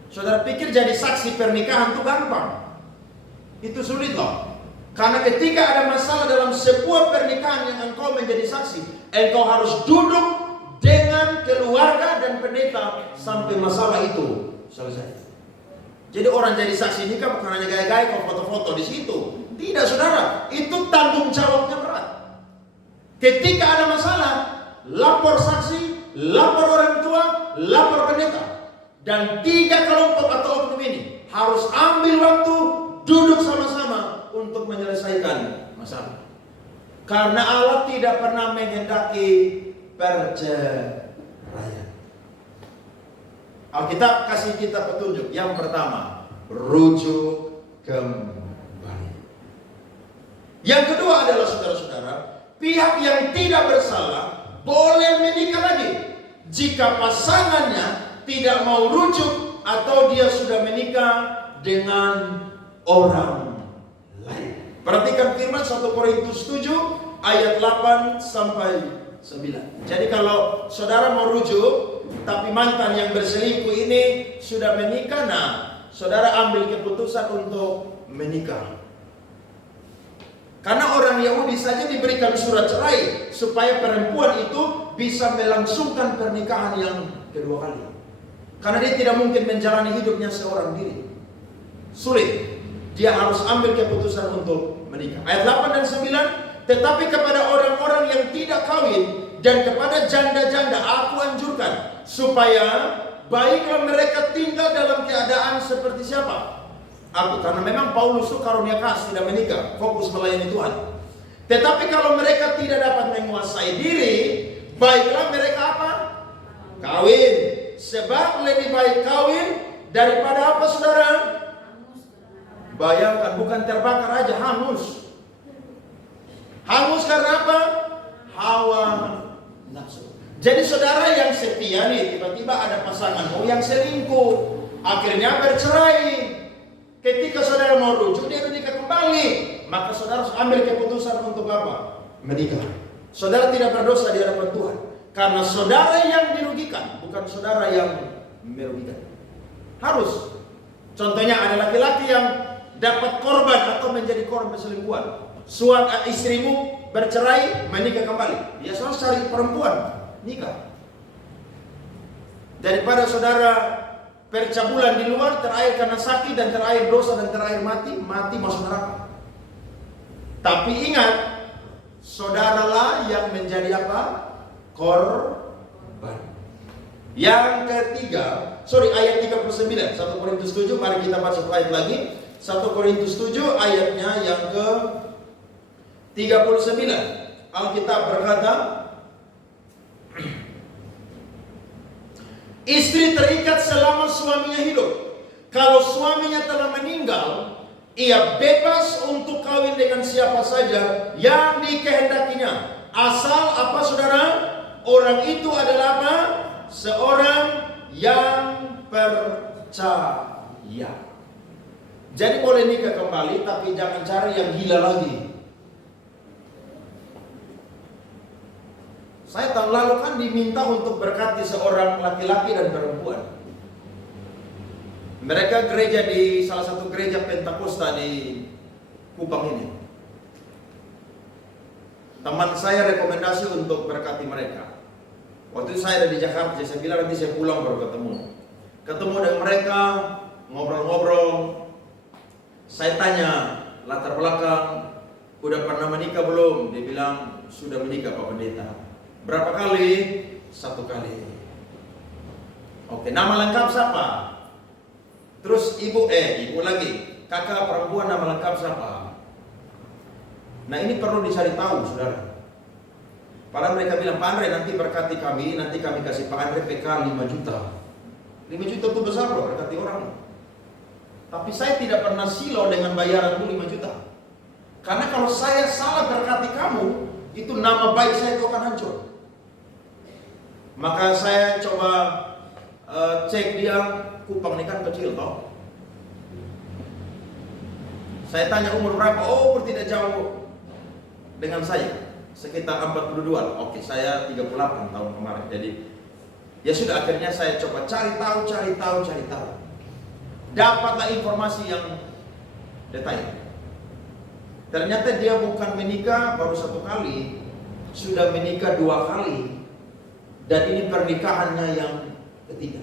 Saudara pikir jadi saksi pernikahan itu gampang? Itu sulit loh. Karena ketika ada masalah dalam sebuah pernikahan yang engkau menjadi saksi, engkau harus duduk dengan keluarga dan pendeta sampai masalah itu selesai. Jadi orang jadi saksi nikah bukan hanya gaya-gaya kau foto-foto di situ. Tidak, saudara, itu tanggung jawabnya berat. Ketika ada masalah, lapor saksi, lapor orang tua, lapor pendeta. Dan 3 kelompok atau oknum ini harus ambil waktu duduk sama-sama untuk menyelesaikan masalah. Karena Allah tidak pernah menghendaki perceraian. Alkitab kasih kita petunjuk. Yang pertama, rujuk kembali. Yang kedua adalah saudara-saudara, pihak yang tidak bersalah boleh menikah lagi jika pasangannya tidak mau rujuk atau dia sudah menikah dengan orang lain. Perhatikan firman 1 Korintus 7 ayat 8 sampai 9. Jadi kalau saudara mau rujuk, tapi mantan yang berselingkuh ini sudah menikah, nah saudara ambil keputusan untuk menikah. Karena orang Yahudi saja diberikan surat cerai supaya perempuan itu bisa melangsungkan pernikahan yang kedua kali. Karena dia tidak mungkin menjalani hidupnya seorang diri. Sulit. Dia harus ambil keputusan untuk menikah. Ayat 8 dan 9. Tetapi kepada orang-orang yang tidak kawin dan kepada janda-janda aku anjurkan, supaya baiklah mereka tinggal dalam keadaan seperti siapa? Aku. Karena memang Paulus itu karunia kasih tidak menikah, fokus melayani Tuhan. Tetapi kalau mereka tidak dapat menguasai diri, baiklah mereka apa? Kawin. Sebab lebih baik kawin daripada apa, saudara? Bayangkan, bukan terbakar aja, hangus. Hangus karena apa? Hawa nafsu. Jadi saudara yang setia nih, tiba-tiba ada pasanganmu yang selingkuh, akhirnya bercerai. Ketika saudara mau rujuk, dia menikah kembali, maka saudara harus ambil keputusan untuk apa? Menikah. Saudara tidak berdosa di hadapan Tuhan, karena saudara yang dirugikan, bukan saudara yang merugikan. Harus. Contohnya ada laki-laki yang dapat korban atau menjadi korban perselingkuhan. Istrimu bercerai, menikah kembali, dia selalu cari perempuan, nikah. Daripada saudara percabulan di luar, terakhir karena sakit dan terakhir dosa dan terakhir mati masuk neraka. Tapi ingat, saudaralah yang menjadi apa? Korban. Yang ketiga, ayat 39, 1 Korintus 7, mari kita baca satu ayat lagi. 1 Korintus 7 ayatnya yang ke 39. Alkitab berkata, istri terikat selama suaminya hidup. Kalau suaminya telah meninggal, ia bebas untuk kawin dengan siapa saja yang dikehendakinya. Asal apa, saudara? Orang itu adalah apa? Seorang yang percaya. Jadi boleh nikah kembali, tapi jangan cari yang gila lagi. Saya tahun lalu kan diminta untuk berkati seorang laki-laki dan perempuan. Mereka gereja di salah satu gereja Pentakosta di Kupang ini. Teman saya rekomendasi untuk berkati mereka. Waktu itu saya ada di Jakarta, saya bilang nanti saya pulang baru ketemu. Ketemu dengan mereka, ngobrol-ngobrol. Saya tanya latar belakang, udah pernah menikah belum? Dia bilang sudah menikah Pak Pendeta. Berapa kali? 1 kali. Oke, nama lengkap siapa? Terus ibu lagi. Kakak perempuan nama lengkap siapa? Nah ini perlu dicari tahu, saudara. Padahal mereka bilang, Pak Andre nanti berkati kami, nanti kami kasih Pak Andre PK 5 juta. 5 juta itu besar loh, berkati orang. Tapi saya tidak pernah silau dengan bayaranmu 5 juta. Karena kalau saya salah berkati kamu, itu nama baik saya itu akan hancur. Maka saya coba cek dia, Kupang ini kan kecil toh. Saya tanya umur berapa? Oh, umur tidak jauh dengan saya, sekitar 42. Oke, saya 38 tahun kemarin. Jadi ya sudah, akhirnya saya coba cari tahu. Dapatlah informasi yang detail. Ternyata dia bukan menikah baru 1 kali, sudah menikah 2 kali. Dan ini pernikahannya yang ketiga.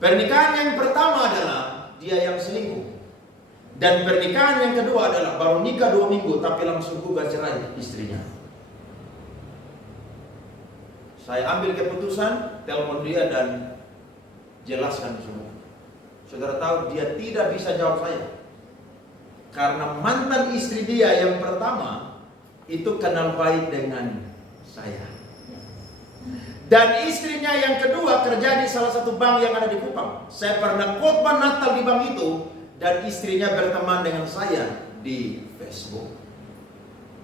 Pernikahan yang pertama adalah dia yang selingkuh. Dan pernikahan yang kedua adalah baru nikah 2 minggu tapi langsung gugat cerai istrinya. Saya ambil keputusan, telepon dia dan jelaskan semua. Saudara tahu dia tidak bisa jawab saya. Karena mantan istri dia yang pertama itu kenal baik dengan saya. Dan istrinya yang kedua kerja di salah satu bank yang ada di Kupang. Saya pernah khotbah Natal di bank itu dan istrinya berteman dengan saya di Facebook.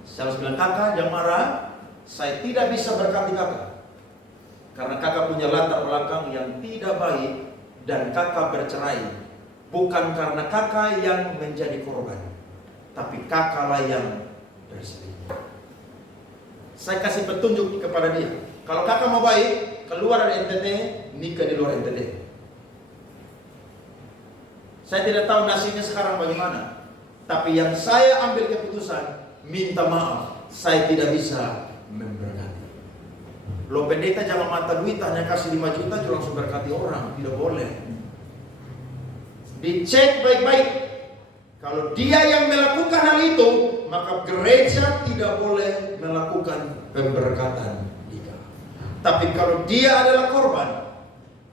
Saya harus bilang, kakak jangan marah, saya tidak bisa berkati kakak. Karena kakak punya latar belakang yang tidak baik dan kakak bercerai. Bukan karena kakak yang menjadi korban, tapi kakaklah yang berselingkuh. Saya kasih petunjuk kepada dia. Kalau kakak mau baik, keluar dari NTT, nikah di luar NTT. Saya tidak tahu nasibnya sekarang bagaimana. Tapi yang saya ambil keputusan, minta maaf, saya tidak bisa memberkati. Lo pendeta jangan mata duit, hanya kasih 5 juta, jangan langsung berkati orang. Tidak boleh. Dicek baik-baik. Kalau dia yang melakukan hal itu, maka gereja tidak boleh melakukan pemberkatan. Tapi kalau dia adalah korban,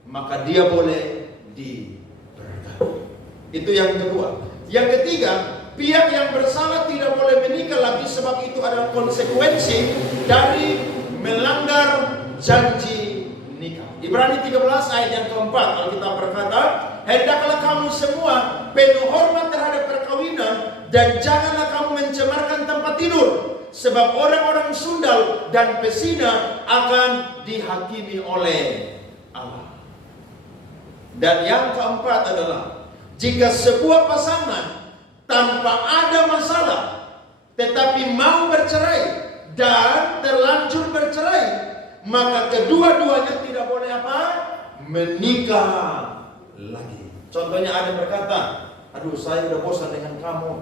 maka dia boleh diberkati. Itu yang kedua. Yang ketiga, pihak yang bersalah tidak boleh menikah lagi, sebab itu adalah konsekuensi dari melanggar janji nikah. Ibrani 13 ayat yang keempat, Alkitab berkata, hendaklah kamu semua penuh hormat terhadap perkawinan, dan janganlah kamu mencemarkan tempat tidur, sebab orang-orang sundal dan pesina akan dihakimi oleh Allah. Dan yang keempat adalah, jika sebuah pasangan tanpa ada masalah tetapi mau bercerai dan terlanjur bercerai, maka kedua-duanya tidak boleh apa? Menikah lagi. Contohnya ada berkata, aduh saya udah bosan dengan kamu.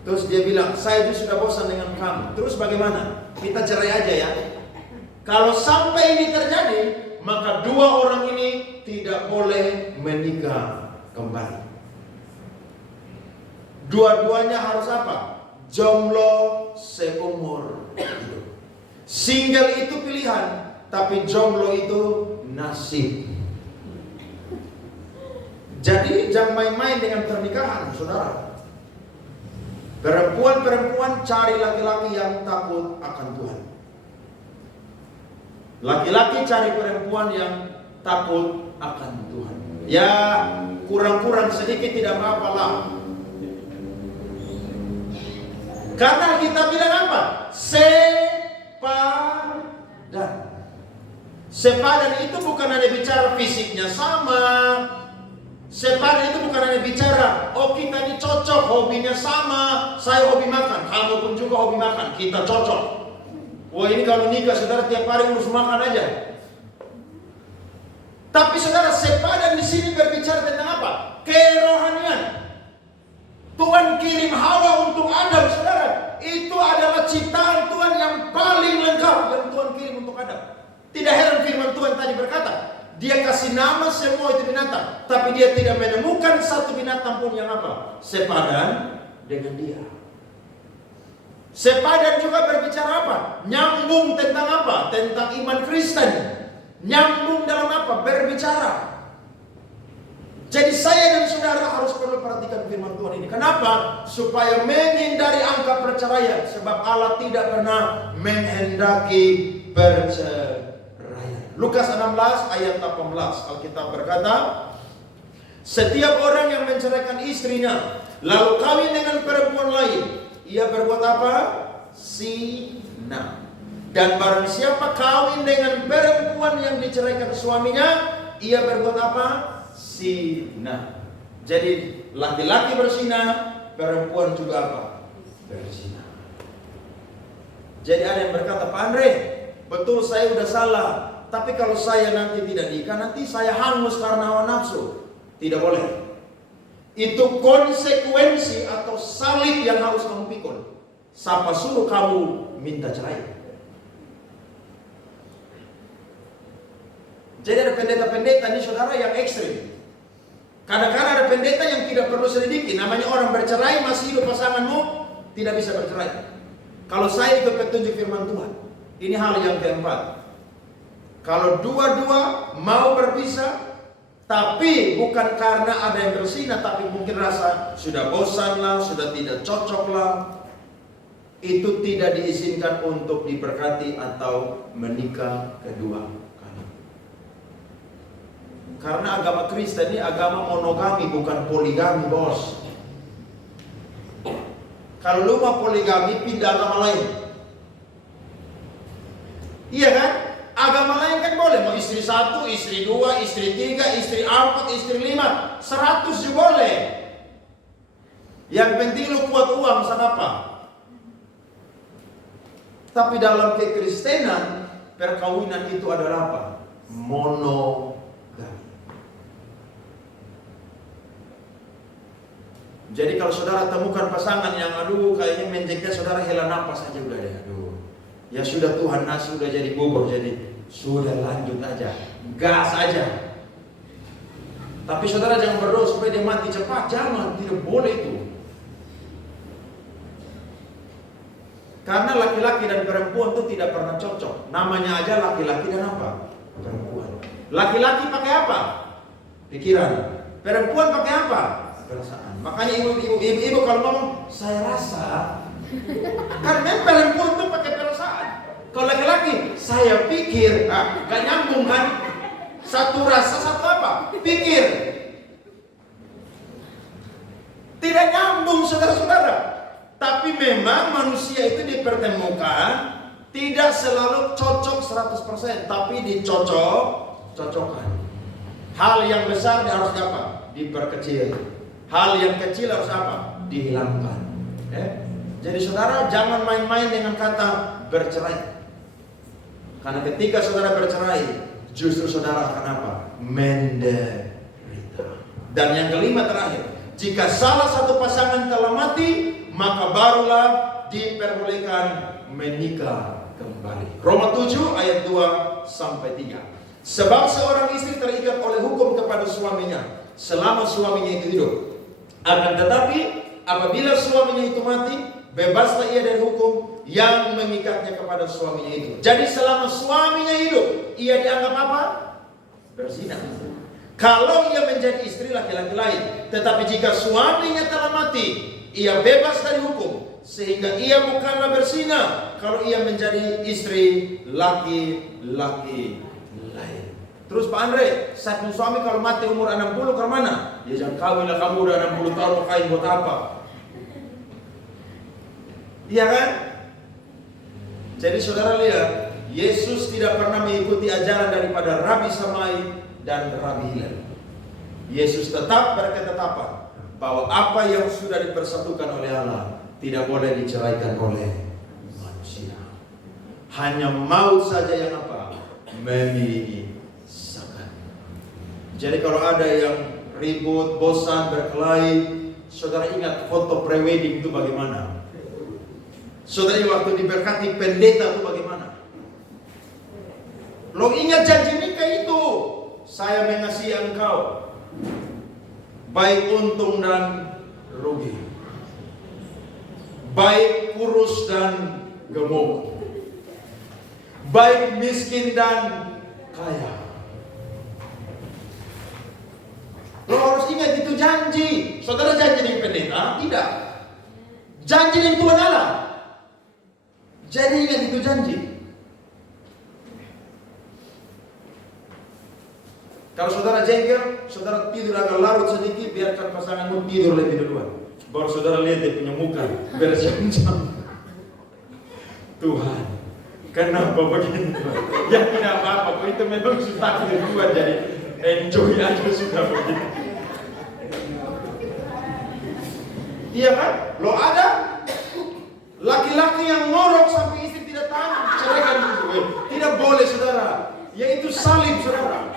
Terus dia bilang, saya juga sudah bosan dengan kamu. Terus bagaimana? Kita cerai aja ya. Kalau sampai ini terjadi, maka dua orang ini tidak boleh menikah kembali. Dua-duanya harus apa? Jomblo seumur hidup. Single itu pilihan, tapi jomblo itu nasib. Jadi jangan main-main dengan pernikahan, saudara. Perempuan-perempuan cari laki-laki yang takut akan Tuhan. Laki-laki cari perempuan yang takut akan Tuhan. Ya kurang-kurang sedikit tidak apa-apa lah. Karena kita bilang apa? Sepadan. Sepadan itu bukan hanya bicara fisiknya sama. Sepadan itu bukan hanya bicara, oh kita ini cocok, hobinya sama. Saya hobi makan, kamu pun juga hobi makan, kita cocok. Wah ini kalau nikah saudara tiap hari urus makan aja. Tapi saudara, sepadan di sini berbicara tentang apa? Kerohanian. Tuhan kirim Hawa untuk Adam, saudara. Itu adalah ciptaan Tuhan yang paling lengkap yang Tuhan kirim untuk Adam. Tidak heran firman Tuhan tadi berkata, dia kasih nama semua itu binatang, tapi dia tidak menemukan satu binatang pun yang apa? Sepadan dengan dia. Sepadan juga berbicara apa? Nyambung tentang apa? Tentang iman Kristen. Nyambung dalam apa? Berbicara. Jadi saya dan saudara harus perlu perhatikan firman Tuhan ini. Kenapa? Supaya menghindari angka perceraian. Sebab Allah tidak pernah menghendaki perceraian. Lukas 16 ayat 18, Alkitab berkata, setiap orang yang menceraikan istrinya lalu kawin dengan perempuan lain, ia berbuat apa? Zina. Dan barang siapa kawin dengan perempuan yang diceraikan suaminya, ia berbuat apa? Zina. Jadi laki-laki berzina, perempuan juga apa? Berzina. Jadi ada yang berkata, Pak Andre, betul saya udah salah, tapi kalau saya nanti tidak nikah, nanti saya hangus karena hawa nafsu. Tidak boleh. Itu konsekuensi atau salib yang harus kamu pikul. Siapa suruh kamu minta cerai? Jadi ada pendeta-pendeta ini saudara yang ekstrim. Kadang-kadang ada pendeta yang tidak perlu selidiki. Namanya orang bercerai, masih hidup pasanganmu, tidak bisa bercerai. Kalau saya ikut petunjuk firman Tuhan, ini hal yang keempat. Kalau dua-dua mau berpisah, tapi bukan karena ada yang berzina, tapi mungkin rasa sudah bosan lah, sudah tidak cocok lah, itu tidak diizinkan untuk diberkati atau menikah kedua kali. Karena agama Kristen ini agama monogami, bukan poligami, bos. Kalau lu mau poligami, pindah agama lain. Iya kan? Agama lain kan boleh, mau istri 1, istri 2, istri 3, istri 4, istri 5, 100 juga boleh. Yang penting lu kuat uang, apa? Tapi dalam kekristenan, perkawinan itu adalah apa? Monogami. Jadi kalau saudara temukan pasangan yang aduh kayaknya menjengkel, saudara hela napas aja udah deh, aduh. Ya sudah Tuhan nasi udah jadi bubur, jadi sudah lanjut aja, gas aja. Tapi saudara jangan berdoa supaya dia mati cepat, jangan, tidak boleh itu. Karena laki-laki dan perempuan itu tidak pernah cocok. Namanya aja laki-laki dan apa? Perempuan. Laki-laki pakai apa? Pikiran. Perempuan pakai apa? Perasaan. Makanya ibu kalau ngomong, saya rasa. Karena perempuan itu pakai perasaan. Kalau laki-laki, saya pikir, gak nyambung kan? Satu rasa, satu apa? Pikir. Tidak nyambung, saudara-saudara. Tapi memang manusia itu dipertemukan tidak selalu cocok 100%, tapi dicocok-cocokkan. Hal yang besar harus apa? Diperkecil. Hal yang kecil harus apa? Dihilangkan. Jadi saudara jangan main-main dengan kata bercerai. Karena ketika saudara bercerai, justru saudara akan apa? Menderita. Dan yang kelima terakhir, jika salah satu pasangan telah mati, maka barulah diperbolehkan menikah kembali. Roma 7 ayat 2 sampai 3. Sebab seorang istri terikat oleh hukum kepada suaminya selama suaminya itu hidup. Akan tetapi apabila suaminya itu mati, bebaslah ia dari hukum yang mengikatnya kepada suaminya itu. Jadi selama suaminya hidup, ia dianggap apa? Berzina. Kalau ia menjadi istri laki-laki lain. Tetapi jika suaminya telah mati, ia bebas dari hukum, sehingga ia bukanlah berzina kalau ia menjadi istri laki-laki lain. Terus Pak Andre, satu suami kalau mati umur 60 ke mana? Ya jangan kawin lah, kamu udah 60 tahun mau kain buat apa? Iya kan? Jadi saudara lihat, Yesus tidak pernah mengikuti ajaran daripada Rabi Samai dan Rabi Hillel. Yesus tetap berketetapan bahwa apa yang sudah dipersatukan oleh Allah tidak boleh diceraikan oleh manusia. Hanya maut saja yang apa? Memisahkan. Jadi kalau ada yang ribut, bosan, berkelahi, saudara ingat foto prewedding itu bagaimana? Saudara waktu diberkati pendeta itu bagaimana? Lo ingat janji nikah itu? Saya mengasihi engkau, baik untung dan rugi, baik kurus dan gemuk, baik miskin dan kaya. Lo harus ingat itu janji. Saudara janji dengan pendeta? Tidak. Janji dengan Tuhan Allah. Jadi ingat itu janji. Kalau saudara jengkel, saudara tidur agak larut sedikit, biarkan pasanganmu tidur lebih duluan. Baru saudara lihat dia punya muka berjam-jam. Tuhan, kenapa begini? Ya tidak apa-apa, itu memang sudah Tuhan, jadi enjoy aja sudah begitu. Iya kan? Lo ada laki-laki yang ngorok sampai istri tidak tahan, ceraikan itu. Tidak boleh saudara, yaitu salib saudara.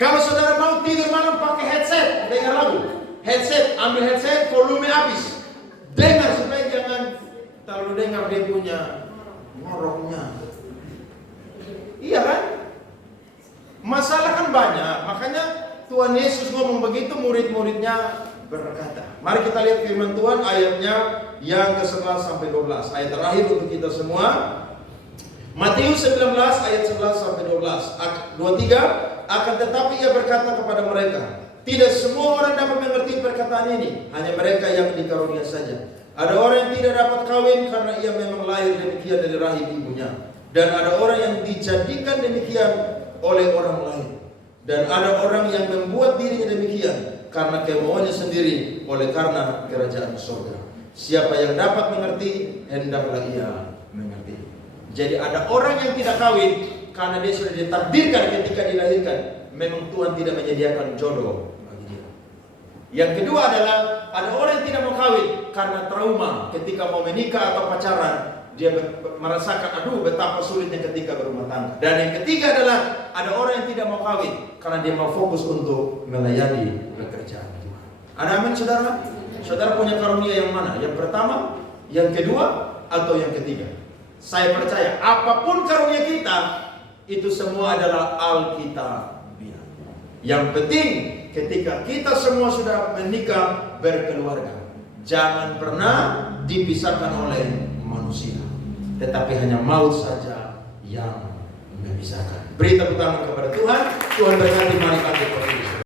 Kalau saudara mau tidur malam pakai headset, dengar lagu. Headset, ambil headset, volume habis. Dengar supaya jangan terlalu dengar dia punya ngoroknya. Iya kan? Masalah kan banyak, makanya Tuhan Yesus ngomong begitu, murid-muridnya berkata. Mari kita lihat firman Tuhan ayatnya yang ke-11 sampai 12. Ayat terakhir untuk kita semua. Matius 19 ayat 11 sampai 12. 23. Akan tetapi ia berkata kepada mereka, tidak semua orang dapat mengerti perkataan ini, hanya mereka yang dikarunia saja. Ada orang yang tidak dapat kawin karena ia memang lahir demikian dari rahim ibunya. Dan ada orang yang dijadikan demikian oleh orang lain. Dan ada orang yang membuat dirinya demikian karena kemauannya sendiri, oleh karena kerajaan surga. Siapa yang dapat mengerti, hendaklah ia mengerti. Jadi ada orang yang tidak kawin karena dia sudah ditakdirkan ketika dilahirkan. Memang Tuhan tidak menyediakan jodoh bagi dia. Yang kedua adalah ada orang yang tidak mau kawin karena trauma ketika mau menikah atau pacaran. Dia merasakan aduh betapa sulitnya ketika berumah tangga. Dan yang ketiga adalah ada orang yang tidak mau kawin karena dia mau fokus untuk melayani pekerjaan Tuhan. Ada amin saudara? Saudara punya karunia yang mana? Yang pertama, yang kedua, atau yang ketiga? Saya percaya apapun karunia kita, itu semua adalah Alkitabiah. Yang penting ketika kita semua sudah menikah berkeluarga, jangan pernah dipisahkan oleh manusia, tetapi hanya maut saja yang memisahkan. Beri tepuk tangan kepada Tuhan. Tuhan berkati, mari kita berdiri.